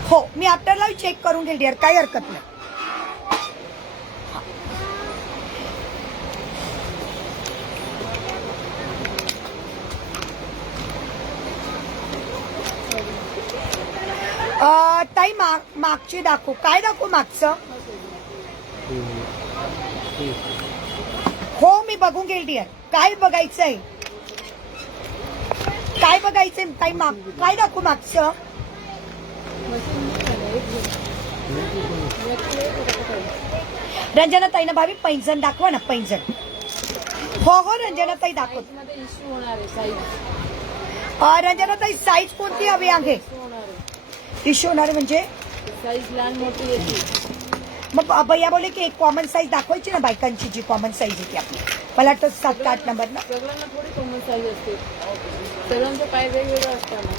हो मी आफ्टर लाईव्ह चेक करून घेईल डिअर, काही हरकत नाही. ताई मागची दाखवू. काय दाखवू मागचं? हो मी बघून घेईल डिअर. काय बघायचंय ताई? काय दाखवू मागचं? रंजना ताई ना भाभी पैंजण दाखवा ना, पैंजण. हो रंजना ताई दाखव. इश्यू होणार आहे साईज. रंजना ताई साईज कोणती हवी आहे? इश्यू होणार म्हणजे साईज लहान मोठी येते. मग भैया बोले की एक कॉमन साईज दाखवायची ना बायकांची, जी कॉमन साईज येते आपली. मला वाटतं 7 का 8 नंबर ना. सगळ्यांना थोडी कॉमन साईज असते, सगळ्यांचं काय वेगवेगळं असतं ना.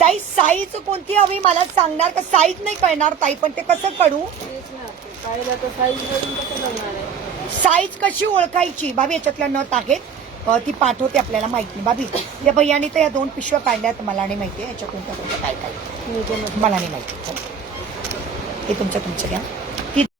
ताई साईज कोणती हवी मला सांगणार का? साईज नाही कळणार ताई, पण ते कसं कळू? तेच ना, काय आता साईज वरून कसं करणार आहे? साईज कशी ओळखायची? भाभी याच्यातल्या नथ आहेत, ती पाठवते आपल्याला माहित नाही. भाभी या भैयानी तर या 2 पिशव्या काढल्यात, मला नाही माहिती याच्यातून काय मला नाही माहिती. हे तुमचं घ्या.